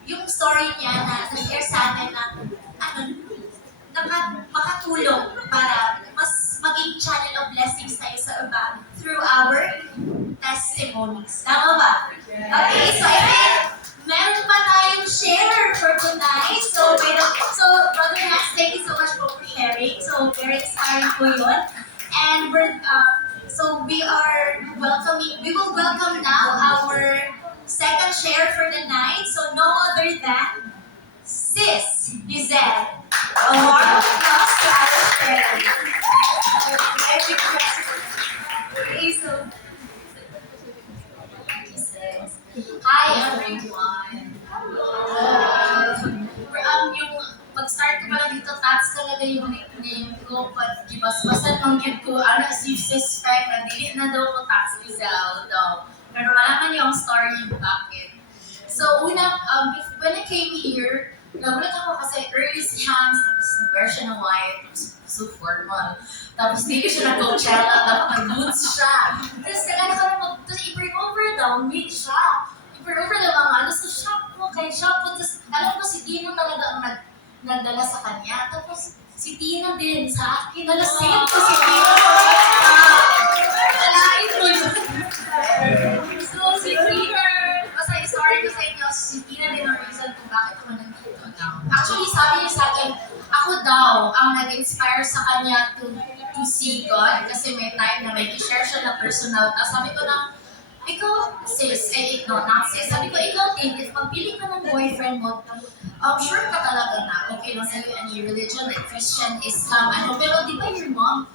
yung story niya na nag-share sa atin na, makatulong para mas maging channel of blessings tayo sa iba through our testimonies. Tama ba? Okay, so I think meron pa tayong share for tonight. So, Brother Max, thank you so much for sharing. So, very exciting po yun. And we will welcome now our second share for the night. So, no other than Sis Lizelle. A warm applause to our share. Okay, so, hi everyone! Yung pag-start ko pala dito, Tats talaga yung nickname ko, but gibas-basan ng yun ko, si Sis Peg, na dili na daw ko Tats Lizelle daw. Pero malaman niyo ang story yung bakit. So, when I came here, nagulat ako kasi early si Hans, tapos nag-wear siya ng white, tapos so formal. Tapos hindi siya nag-Coachella, tapos nag-boots siya. Tapos kailangan ko na i-bring over daw, meet siya. I-bring over daw mga sa shop mo, kay shop mo. Tapos alam ko si Tino talaga ang nagdala sa kanya. Tapos si Tina din sa akin, nalasin ko si Tina. Alain mo yun. So si Tina, basta i-story ko sa inyo, si Tina din ang reason kung bakit ako nandito now. Actually, sabi niya sa akin, ako daw ang nag-inspire sa kanya to see God kasi may time na may i-share siya na personal. Tapos sabi ko na, ikaw, sis, not sis, sabi ko, ikaw, David, pagpili ka ng boyfriend mo, sure ka talaga na, okay lang sa'yo any religion, like Christian, Islam, pero di ba your mom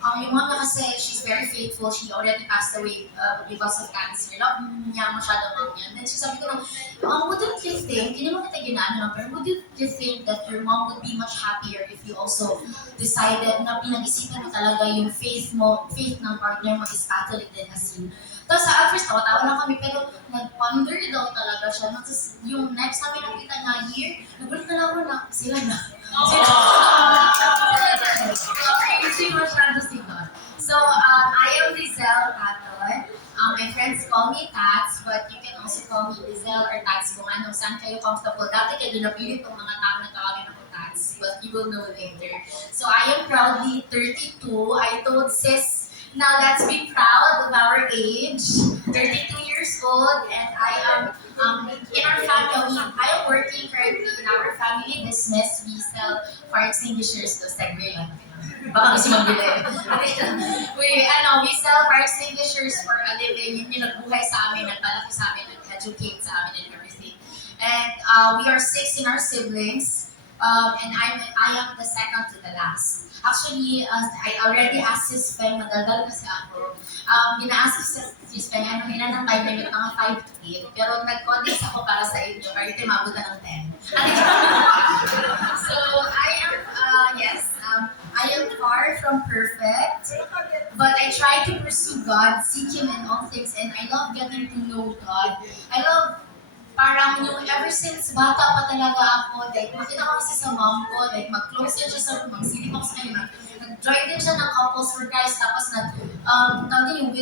niya kasi, she's very faithful, she already passed away because of cancer, love niya masyado mom niya. Then sabi ko, wouldn't you think, hindi mo kita ginaan, pero wouldn't you think that your mom would be much happier if you also decided na pinag-isipan mo talaga yung faith ng partner mo is Catholic din as you. Tapos at first, tawa-tawa lang kami, pero nag-ponder daw talaga siya. Tapos yung next namin nakita na year, nagulat na lang ako na sila na. Crazy masyado si God. So, I am Lizelle Taton. My friends call me Tats, but you can also call me Lizelle or Tats kung saan kayo comfortable. Dati kayo napilit ng mga tao na tawagin ako Tats, but you will know later. So, I am proudly 32. I told Sis, now let's be proud of our age. 32 years old, and I am in our family. I am working currently in our family business. We sell fire extinguishers. Segue lang. Baka gusto magbili. We sell fire extinguishers for a living. Yun yung nagbuhay sa amin, nagpalaki sa amin, nag-educate sa amin and everything. And we are 6 in our siblings, and I am the second to the last. Actually, I already asked Sis Peng, madaldal kasi ako. Gina-ask ko sa Sis Peng, nila ng time limit mga 5 to 8. Pero nag-context ako para sa inyo, para ito mabutan ng 10. So, I am far from perfect, but I try to pursue God, seek Him in all things, and I love getting to know God. I love parang yung ever since bata pa talaga ako, like makita ko kasi sa mom ko, like mag-close din siya sa mag-silip ako sa kanya, nag-join din siya ng Couples for Christ, tapos tawag yung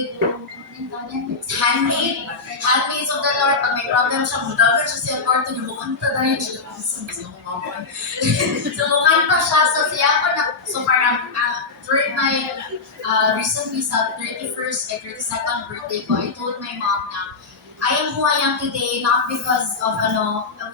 handmaids of the Lord, pag may problem siya, mudagan siya sa kwarto niya, bukanta dahil siya, so bukanta siya, so parang during my recently sa 31st and 32nd birthday ko, I told my mom na I am who I am today not because of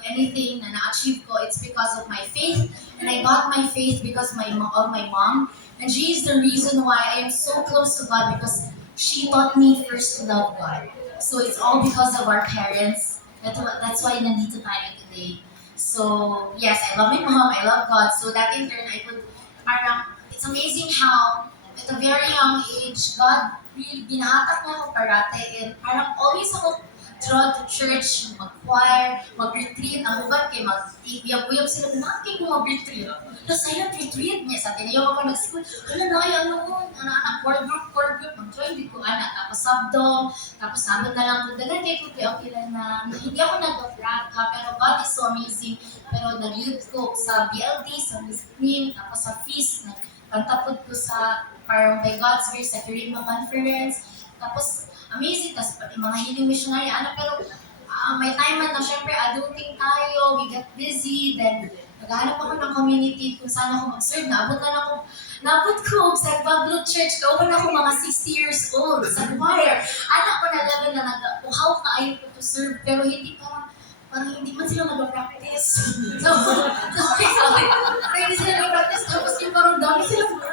anything na na-achieve ko. It's because of my faith, and I got my faith because of my mom. And she is the reason why I am so close to God, because she taught me first to love God. So it's all because of our parents. That's why nandito tayo today. So yes, I love my mom, I love God. So that in turn, it's amazing how at a very young age, God really binahatak niya ako parate, and parang always ako drawn to church, mag-choir, mag-retreat. Ang ubat kay mag-iyab-uyab sila, nakakay ko mag-retreat. Tapos silent retreat niya sa atin. Ayaw ako nag-school, anak, core group, mag-join din ko, anak. Tapos Sabdo, tapos sabon na lang kung dagan kay Kuya okay lang na hindi ako nag-frat ha, pero God is so amazing. Pero nag-youth ko sa BLT, sa Miss Queen, tapos sa feast, nagkantapod ko sa parang by God's grace sa Kirima Conference. Tapos amazing, tapos pati mga healing missionary, pero may time man na syempre adulting tayo, we get busy, then naghahanap ako ng community kung saan ako mag-serve. Naabot ko sa Pablo Church, kauban ako mga 60 years old sa choir. Anak ko na level na nag-uhaw ka ayaw ko to serve, pero hindi parang hindi man sila nag-practice. So, hindi sila nag-practice, tapos yung parang dami silang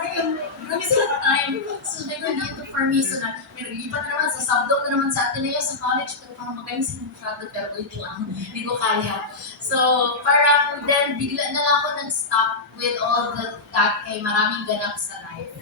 time. So, they were dito for me. So, may naglipat na naman sa Sabdo na naman sa Ateneo sa college, pero parang magaling silang masyado, pero wait lang, hindi ko kaya. So, parang then, bigla na lang ako nag-stop with all that kay maraming ganap sa life.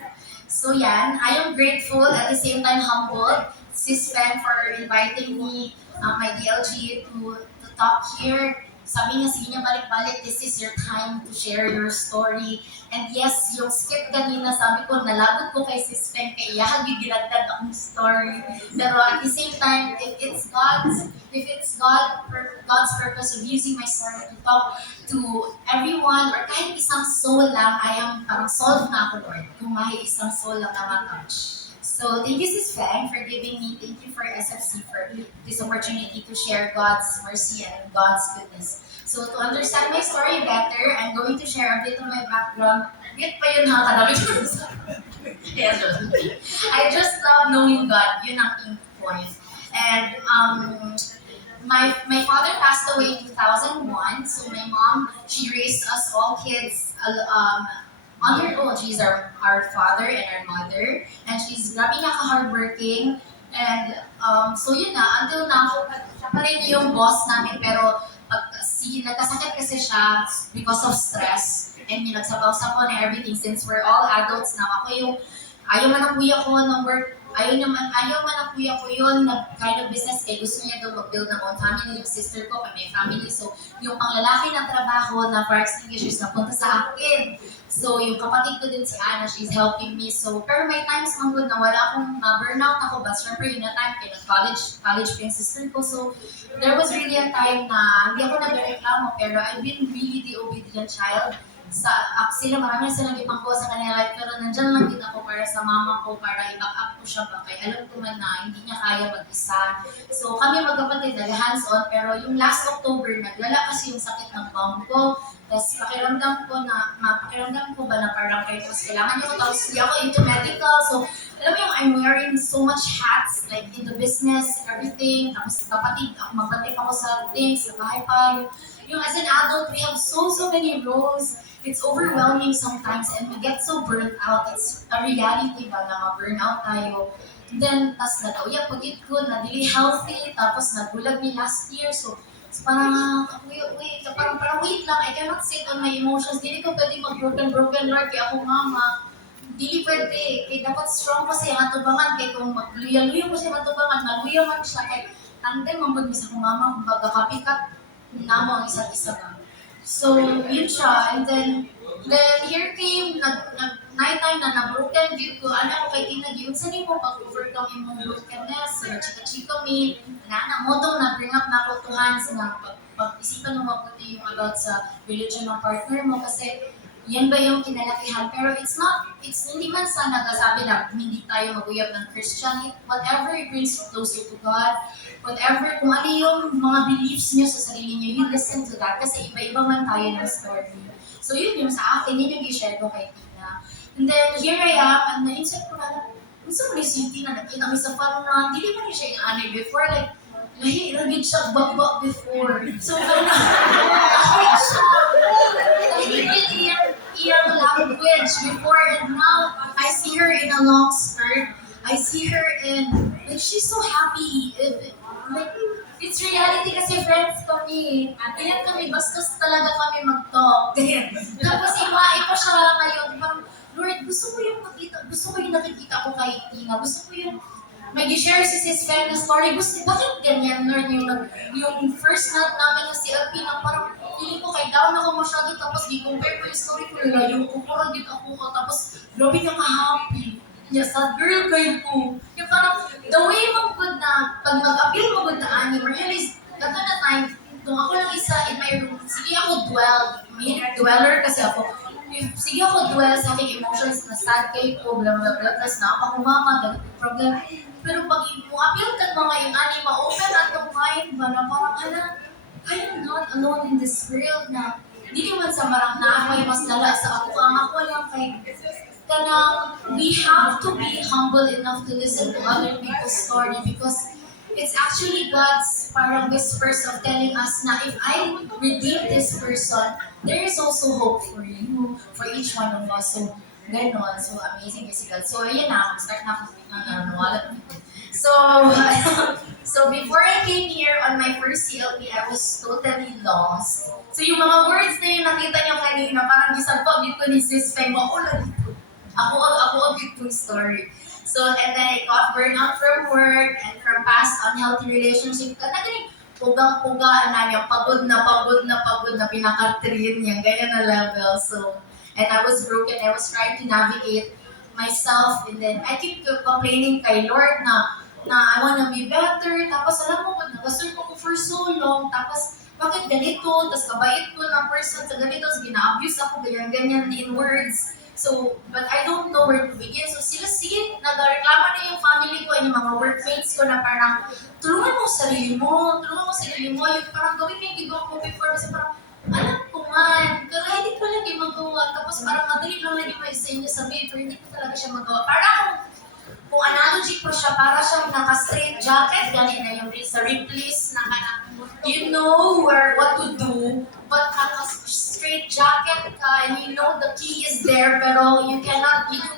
So, yan, I am grateful, at the same time humbled, Sis Fen for inviting me, my DLG, to talk here. Sabi niya, sige niya balik-balik, this is your time to share your story. And yes, yung skit kanina, sabi ko, nalagot ko kay Sis Fen, kaya iyahag yung ginagdag akong story. Pero at the same time, if it's God's purpose of using my story to talk to everyone, or kahit isang soul lang, I am parang solved na ako, Lord, kung may isang soul lang na matouch. So thank you, Sis Fen, for giving me, thank you for SFC for this opportunity to share God's mercy and God's goodness. So to understand my story better, I'm going to share a bit of my background. Bit pa yun ha, kadami ko. I just love knowing God, yun ang key point. And my father passed away in 2001, so my mom, she raised us all kids on her own. She's our father and our mother, and she's grabe niya ka-hardworking. And so yun na, until now, siya pa rin yung boss namin, pero nagkasakit kasi siya because of stress, and yung nagsabaw-sabaw na everything, since we're all adults now. Ako yung, ayaw man ang kuya ko ng work, ayaw man ang kuya ko yun, kind of business, kaya gusto niya daw mag-build ng own family. Yung sister ko, kami family, so yung panglalaki na trabaho na fire extinguishers na punta sa akin. So, yung kapatid ko din si Anna, she's helping me. So, pero may times man good na wala akong burnout ako, but syempre yun na time, kaya college pa yung sister ko. So, there was really a time na hindi ako nag-reklamo, pero I've been really the obedient child. Marami silang ipangko sa kanila life, pero nandyan lang din ako para sa mama ko, para i-back up ko siya ba, kaya alam ko man na hindi niya kaya mag-isa. So, kami magkapatid, hands-on, pero yung last October, naglala kasi yung sakit ng bone ko. Tapos pakiramdam ko ba na parang mas kailangan niyo ko, tapos hindi ako into medical. So, alam mo yung I'm wearing so much hats, like into business, everything. Tapos kapatid, magbantay pa ako sa things, sa bahay pa. Yung as an adult, we have so many roles. It's overwhelming sometimes and we get so burnt out. It's a reality ba na ma-burn out tayo. Then, tas nadauya pagit ko, na-dili healthy, tapos nagulag me last year. So parang, wait lang, I cannot sit on my emotions. Dili ko pwede mag-broken, Lord, kaya ako mama. Dili pwede, kaya dapat strong pa siya matubangan, kaya kung magluya-luya pa siya matubangan, maluya man siya, kaya tantay mambag sa akong mama, magkakapikat na mo ang isa't isa ba. So, yun siya, and then here came, night-time na na-broken view ko, ko kay Tina, yun sa mo pag-overcome yung brokenness, chika-chika me, mo itong na-bring up na ako to hands na pag-isipan mo mabuti yung about sa religion ng partner mo, kasi yan ba yung kinalakihan, pero it's hindi man sa nagsasabi na hindi tayo mag-uyab ng Christian, whatever it brings you closer to God, whatever, kung ano yung mga beliefs niyo sa sarili niyo, you listen to that, kasi iba-iba man tayo ng story. So yun yung sa akin, yun yung i-share ko kay Tina. And then here I am, and na-insert ko na, gusto mo rin si Tina, nakita mo sa parang na, hindi mo rin siya yung anay before, like, nahiragid siya bak-bak before. So parang nahiragid iyang language before, and now, I see her in a long skirt. I see her in, like, she's so happy. Like, it's reality kasi friends kami. Ganyan kami, bastos talaga kami mag-talk. Tapos iwain ko siya ngayon. Lord, gusto ko yung nakikita ko kay Tina. Gusto ko yung may share si Sis Fen na story. Bakit ganyan, Lord? Yung first night namin na si Alpina, parang feeling ko kay down ako masyado. Tapos di-compare ko yung story ko nila. Yung kukurang din ako ko. Tapos grabe niya ka-happy. Yes, sad girl kayo po. Yung parang, the way mo good na, pag mag-appeal mo good na ani, realize, kato na time, kung ako lang isa in my room, sige ako dweller kasi ako, sige ako dwell sa aking emotions na sad kayo ko, blah blah blah, plus na ako mama, ganito problem. Pero pag mo-appeal ka mga yung ani, ma-open at the mind ba na parang, I am not alone in this world na, hindi naman sa marang na ako mas lala sa ako, ang ako lang kay we have to be humble enough to listen to other people's story because it's actually God's parang whispers of telling us na if I redeem this person, there is also hope for you, for each one of us. So, ganon. So, amazing kasi God. So, ayun na. Start na ako ng wala. So, so before I came here on my first CLP, I was totally lost. So, yung mga words na yung nakita niyo kanina, parang isang po dito ni Sis Feng, maulan dito. Ako ang good story. So, and then I got burnout from work and from past unhealthy relationship. Nagaling, pugang-pugaan na yung pagod na pinaka-train niya, ganyan na level. So, and I was broken. I was trying to navigate myself and then I keep complaining kay Lord na I wanna be better. Tapos alam mo, nag-serve ako for so long. Tapos, bakit ganito? Tapos kabait ko na person sa ganito. Tapos gina-abuse ako, ganyan-ganyan in words. So, but I don't know where to begin. So, sila sige, nag-reklamo na yung family ko and yung mga workmates ko na parang, tulungan mo sarili mo. Yung parang gawin yung gigawa ko before. Kasi parang, alam ko man, pero hindi ko lagi magawa. Tapos parang madali lang lagi may sa inyo sabihin, pero hindi ko talaga siya magawa. Parang kung analogy ko siya, para siyang naka-straight jacket, ganyan na yung sa replace na you know what to do, but naka-straight jacket ka, and you know the key is there, pero you do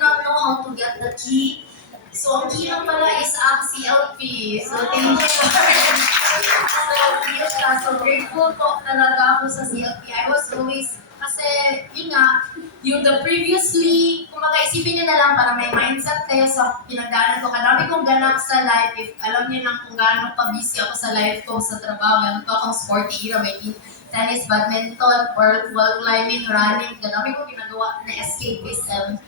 not know how to get the key. So, ang key lang pala is ang CLP. So, thank you. So grateful po talaga ako sa CLP. I was always, kasi, yun nga, the previously, kung isipin nyo na lang para may mindset kayo sa pinagdaanan ko. Kadami kong ganap sa life. If alam niyo lang kung gaano pa-busy ako sa life ko, sa trabaho, meron pa akong sporty era, may tennis, badminton, wall climbing, running. Kadami kong ginagawa na escapism.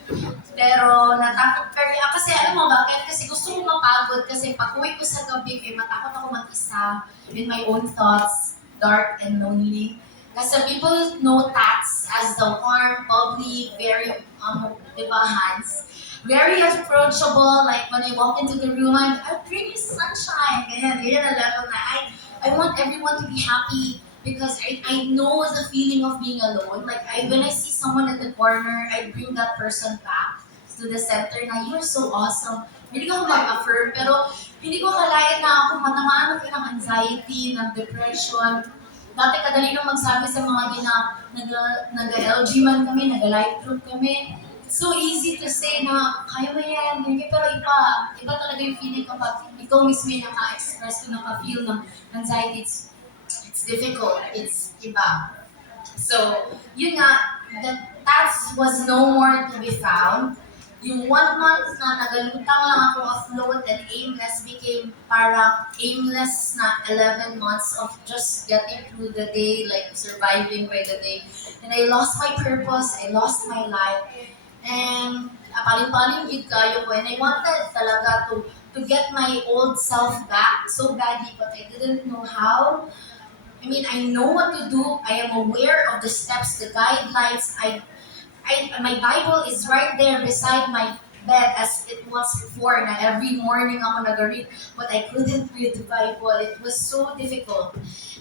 Pero natakot kasi alam mo bakit? Kasi gusto kong mapagod kasi pag-uwi ko sa gabi, matakot ako mag-isa with my own thoughts, dark and lonely. Kasi people know Tats as the warm, bubbly, very, hands. Very approachable, like when I walk into the room, I'm bringing sunshine. Ganyan na level na I want everyone to be happy because I know the feeling of being alone. Like when I see someone at the corner, I bring that person back to the center na you're so awesome. Hindi ko mag-affirm, pero hindi ko kalayan na ako matamaan ako ng anxiety, ng depression. Dati kadali nang magsabi sa mga nag-LG man kami, nag-light group kami. It's so easy to say na kaya mo yan, pero iba talaga yung feeling kapag ikaw mismo yung naka-express ko, naka-feel ng anxiety. It's difficult, it's iba. So, yun nga, that was no more to be found. Yung 1 month na nagalutang lang ako afloat and aimless became parang aimless na 11 months of just getting through the day, like surviving by the day. And I lost my purpose, I lost my life. And paling-paling gid kayo ko. And I wanted talaga to get my old self back so badly, but I didn't know how. I mean, I know what to do. I am aware of the steps, the guidelines. My Bible is right there beside my bed as it was before na every morning ako nag-read, but I couldn't read the Bible. It was so difficult.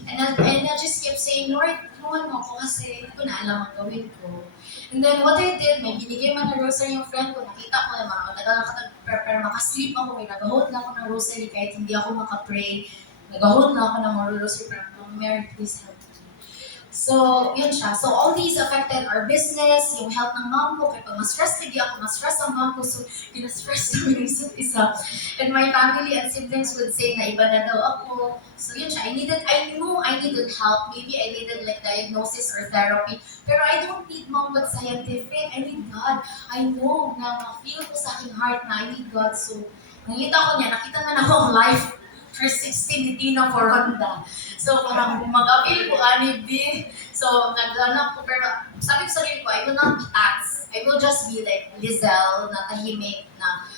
And I just kept saying, Lord, tulungan mo ako kasi hindi ko na alam ang gawin ko. And then what I did, may binigay man na rosary yung friend ko, nakita ko na mga matagal na pero makasleep ako, may nagahod na ako ng rosary kahit hindi ako makapray. Nagahod na ako ng rosary, pero Mary, please help. So, yun siya. So, all these affected our business, yung health ng mom ko, kaya pag mas-stress lagi ako, mas-stress ang mom ko, so pina-stress kami ng isa't isa. And my family and siblings would say na iba na daw ako. So, yun siya. I knew I needed help. Maybe I needed like diagnosis or therapy. Pero I don't need mom but scientific. I need God. I know na ma-feel ko sa aking heart na I need God. So, nakita ko niya, nakita na ako ang life for 16 ni Tina Foronda. So, parang mag-appeal ko, Annie. So, naglanap ko, pero sabi ko sa sarili ko, I will not be Tats. I will just be like Lizelle, na tahimik, na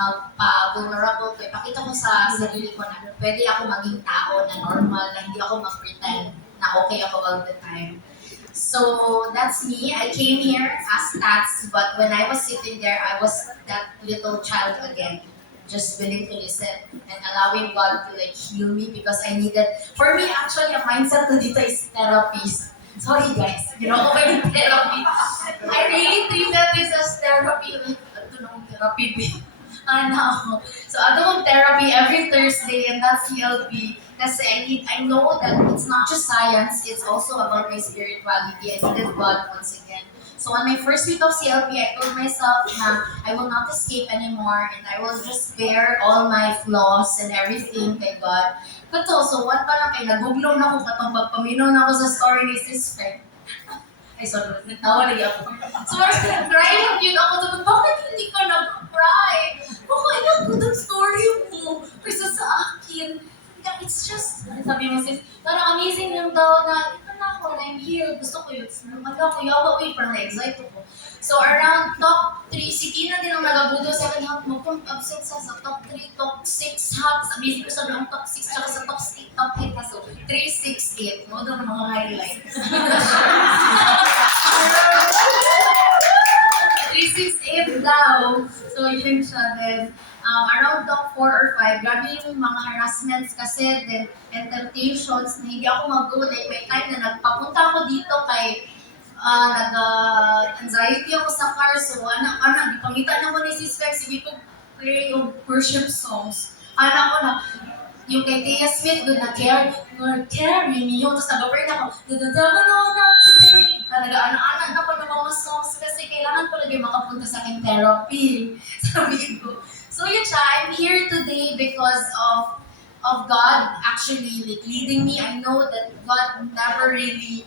magpa-vulnerable ko, ipakita ko sa sarili ko na pwede ako maging tao na normal, na hindi ako mag-pretend na okay ako all the time. So that's me. I came here as Tats, but when I was sitting there, I was that little child again, just willing to listen and allowing God to like heal me because I needed. For me, actually, ang mindset ko dito is therapy. Sorry guys, you know, when therapy, I really treated this as therapy. Like, ito nung therapy ba? Ano. So I go therapy every Thursday and that's CLP. Kasi I know that it's not just science, it's also about my spirituality. I needed God once again. So on my first week of CLP, I told myself na I will not escape anymore and I will just bear all my flaws and everything kay God. But also, what pa lang kay naguglo na ako katong pagpaminaw na ako sa story ni Sis Fred. Ay, sorry, natawa lagi ako. So, nag-cry lang yun ako. Sabi, bakit hindi ka nag-cry? Okay lang, good ang story mo. Kaysa sa akin. It's just, sabi mo sis, parang amazing lang daw na, ito na ako, na I'm here, gusto ko yun. Magka ko, yawa ko, parang na-excite ako. So around top 3, si Tina din ang nagabudo sa akin, magpong absent sa top 3, top 6, hats. Amazing ko sa ang top 6, tsaka sa top 8, top 8 na. So 3, 6, 8, mo doon ang mga highlights. 3, 6, 8 daw. So yun siya din. Around top 4 or 5, grabe yung mga harassments kasi then and temptations na hindi ako mag-go. Like may time na nagpapunta ako dito kay nag-anxiety ako sa car. So anak, ipangita na ko ni Sis Vex, sige ko play yung worship songs. Anak ko na, yung kay Tia Smith, doon na carry me yun. Tapos nag-pray na ako, dadadagan ako na today. Nag-anak-anak na ko ng mga songs kasi kailangan ko lagi makapunta sa aking therapy. Sabi ko. So yun siya, I'm here today because of God actually like leading me. I know that God never really,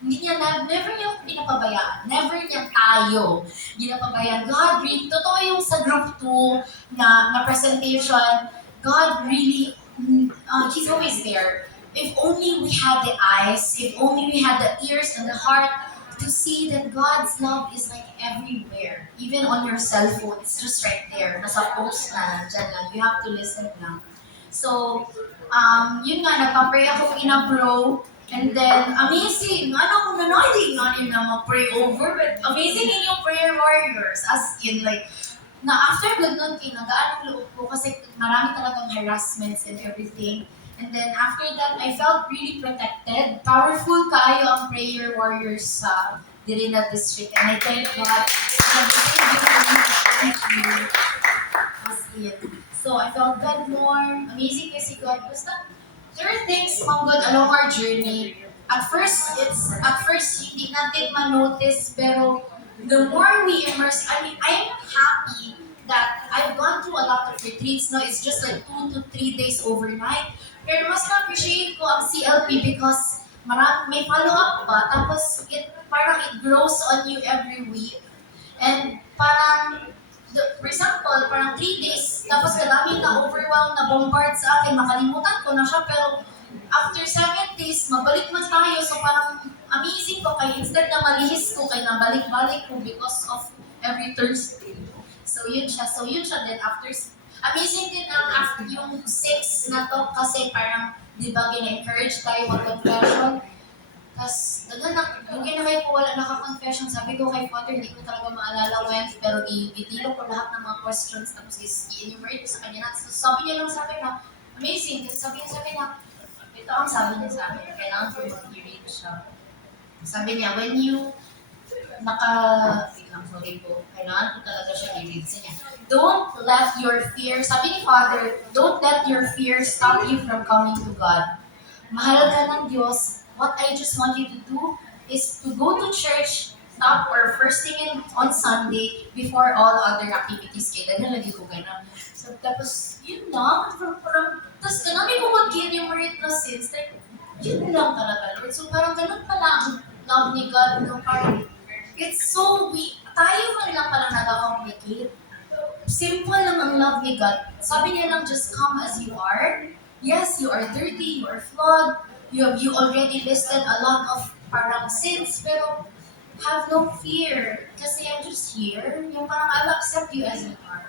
never niya pinapabayaan. Never niya tayo ginapabayaan. God really, totoo yung sa group 2 na presentation, God really, He's always there. If only we had the eyes, if only we had the ears and the heart to see that God's love is like everywhere. Even on your cell phone, it's just right there. Nasa post na, nandyan lang. You have to listen lang. So, yun nga, nagpa-pray ako in a bro. And then, amazing. Ano kung nanoy, nga nila mag-pray over. But amazing in yung prayer warriors. As in like, na after ganun, nagaan ang loob ko kasi marami talagang harassments and everything. And then after that, I felt really protected. Powerful kayo ang prayer warriors sa Dirina District. And I thank God. Thank you. As in. So I felt God more. Amazing kasi God. Basta, there are things pang God along our journey. At first, hindi natin ma-notice, pero the more we immerse, I'm happy that I've gone through a lot of retreats. No, it's just like 2 to 3 days overnight. Pero mas na-appreciate ko ang CLP because may follow-up pa. Tapos, parang it grows on you every week. And parang, for example, parang 3 days, tapos kadami na overwhelmed, na bombard sa akin, makalimutan ko na siya. Pero after 7 days, mabalik man tayo. So parang amazing ko kaya instead na malihis ko, kaya nabalik-balik ko because of every Thursday. So yun siya then after. Amazing din ang after yung 6 na to kasi parang, di ba, gina-encourage tayo mag-confession. Tapos, lugay na kayo ko wala naka-confession. Sabi ko kay Father, hindi ko talaga maalala when, pero itilo ko lahat ng mga questions, tapos i-enumerate ko sa kanya. So, sabi niya lang sa akin na, amazing, kasi sabi niya sa akin na, ito ang sabi niya sa akin, kailangan ko mag-read siya. Sabi niya, when you sorry po, kailangan ko talaga siya i-read sa niya. Don't let your fear, sabi ni Father, don't let your fear stop you from coming to God. Mahal ka ng Diyos. What I just want you to do is to go to church, stop or first thing on Sunday before all other activities. Kaya na lagi ko gano'n. So, tapos, yun lang. Tapos, kanami ko mag-enumerate na sins. Like, yun lang talaga, Lord. So, parang ganun pala ang love ni God. No? Parang, it's so weak. Tayo man lang pala nag-complicate. Simple lang ang love ni God. Sabi niya lang, just come as you are. Yes, you are dirty, you are flawed. You already listed a lot of parang sins, pero have no fear. Kasi I'm just here. Yung parang I'll accept you as you are.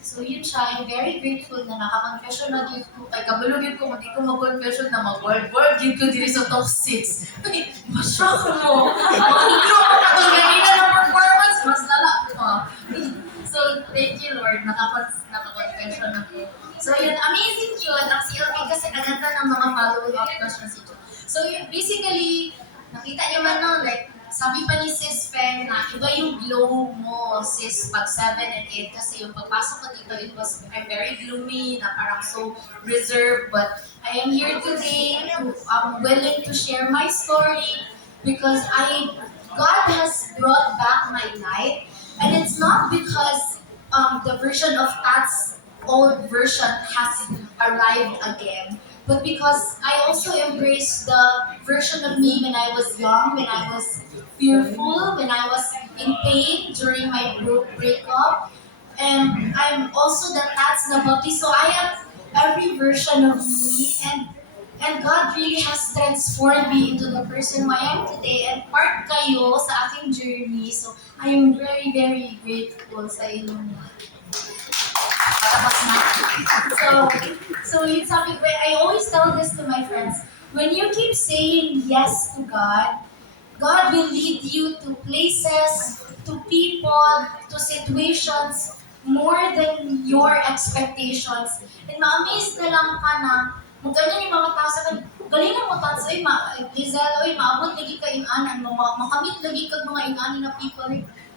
So yun siya. I'm very grateful na naka-confession na dito ko. Kay kabalugin ko, hindi ko mag-confession na mag-world dito ko dito sa top 6. Mashock mo. Mag-intro ko na ito. Ganina ng performance. Mas lala ko. So, thank you, Lord. Naka-confession ako. So, yun. Amazing yun. Ang CLP kasi agad ng mga follow-up questions ito. So, yun, basically, nakita niyo man no, like, sabi pa ni Sis Fen na iba yung glow mo, sis, pag 7 and 8. Kasi yung pagpasok ko dito, I'm very gloomy, na parang so reserved. But I am here today to, willing to share my story because God has brought back my light. And it's not because the version of Pat's old version has arrived again. But because I also embraced the version of me when I was young, when I was fearful, when I was in pain during my breakup. And I'm also the Tats na bubbly. So I am every version of me. And God really has transformed me into the person who I am today. And part kayo sa aking journey. So I am very, very grateful sa inyong So it's something where I always tell this to my friends. When you keep saying yes to God, God will lead you to places, to people, to situations more than your expectations. And ma-amaze na lang ka na, ganyan yung mga tao sa kan, galingan mo tao sa Lizelle, maabot lagi ka inanan, makamit lagi ka mga inanan na people.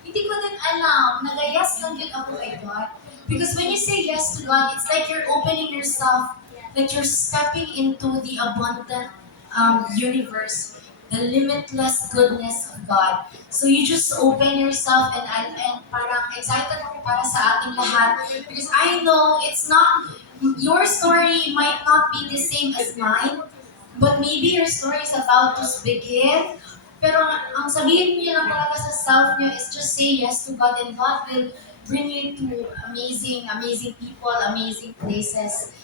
Hindi ko din alam, nagayas lang yun ako kay God. Because when you say yes to God, it's like you're opening yourself, like you're stepping into the abundant universe, the limitless goodness of God. So you just open yourself and parang excited ako para sa ating lahat. Because I know it's not, your story might not be the same as mine, but maybe your story is about to begin. Pero ang sabihin niyo lang talaga sa self niyo is just say yes to God and God will bring you to amazing, amazing people, amazing places.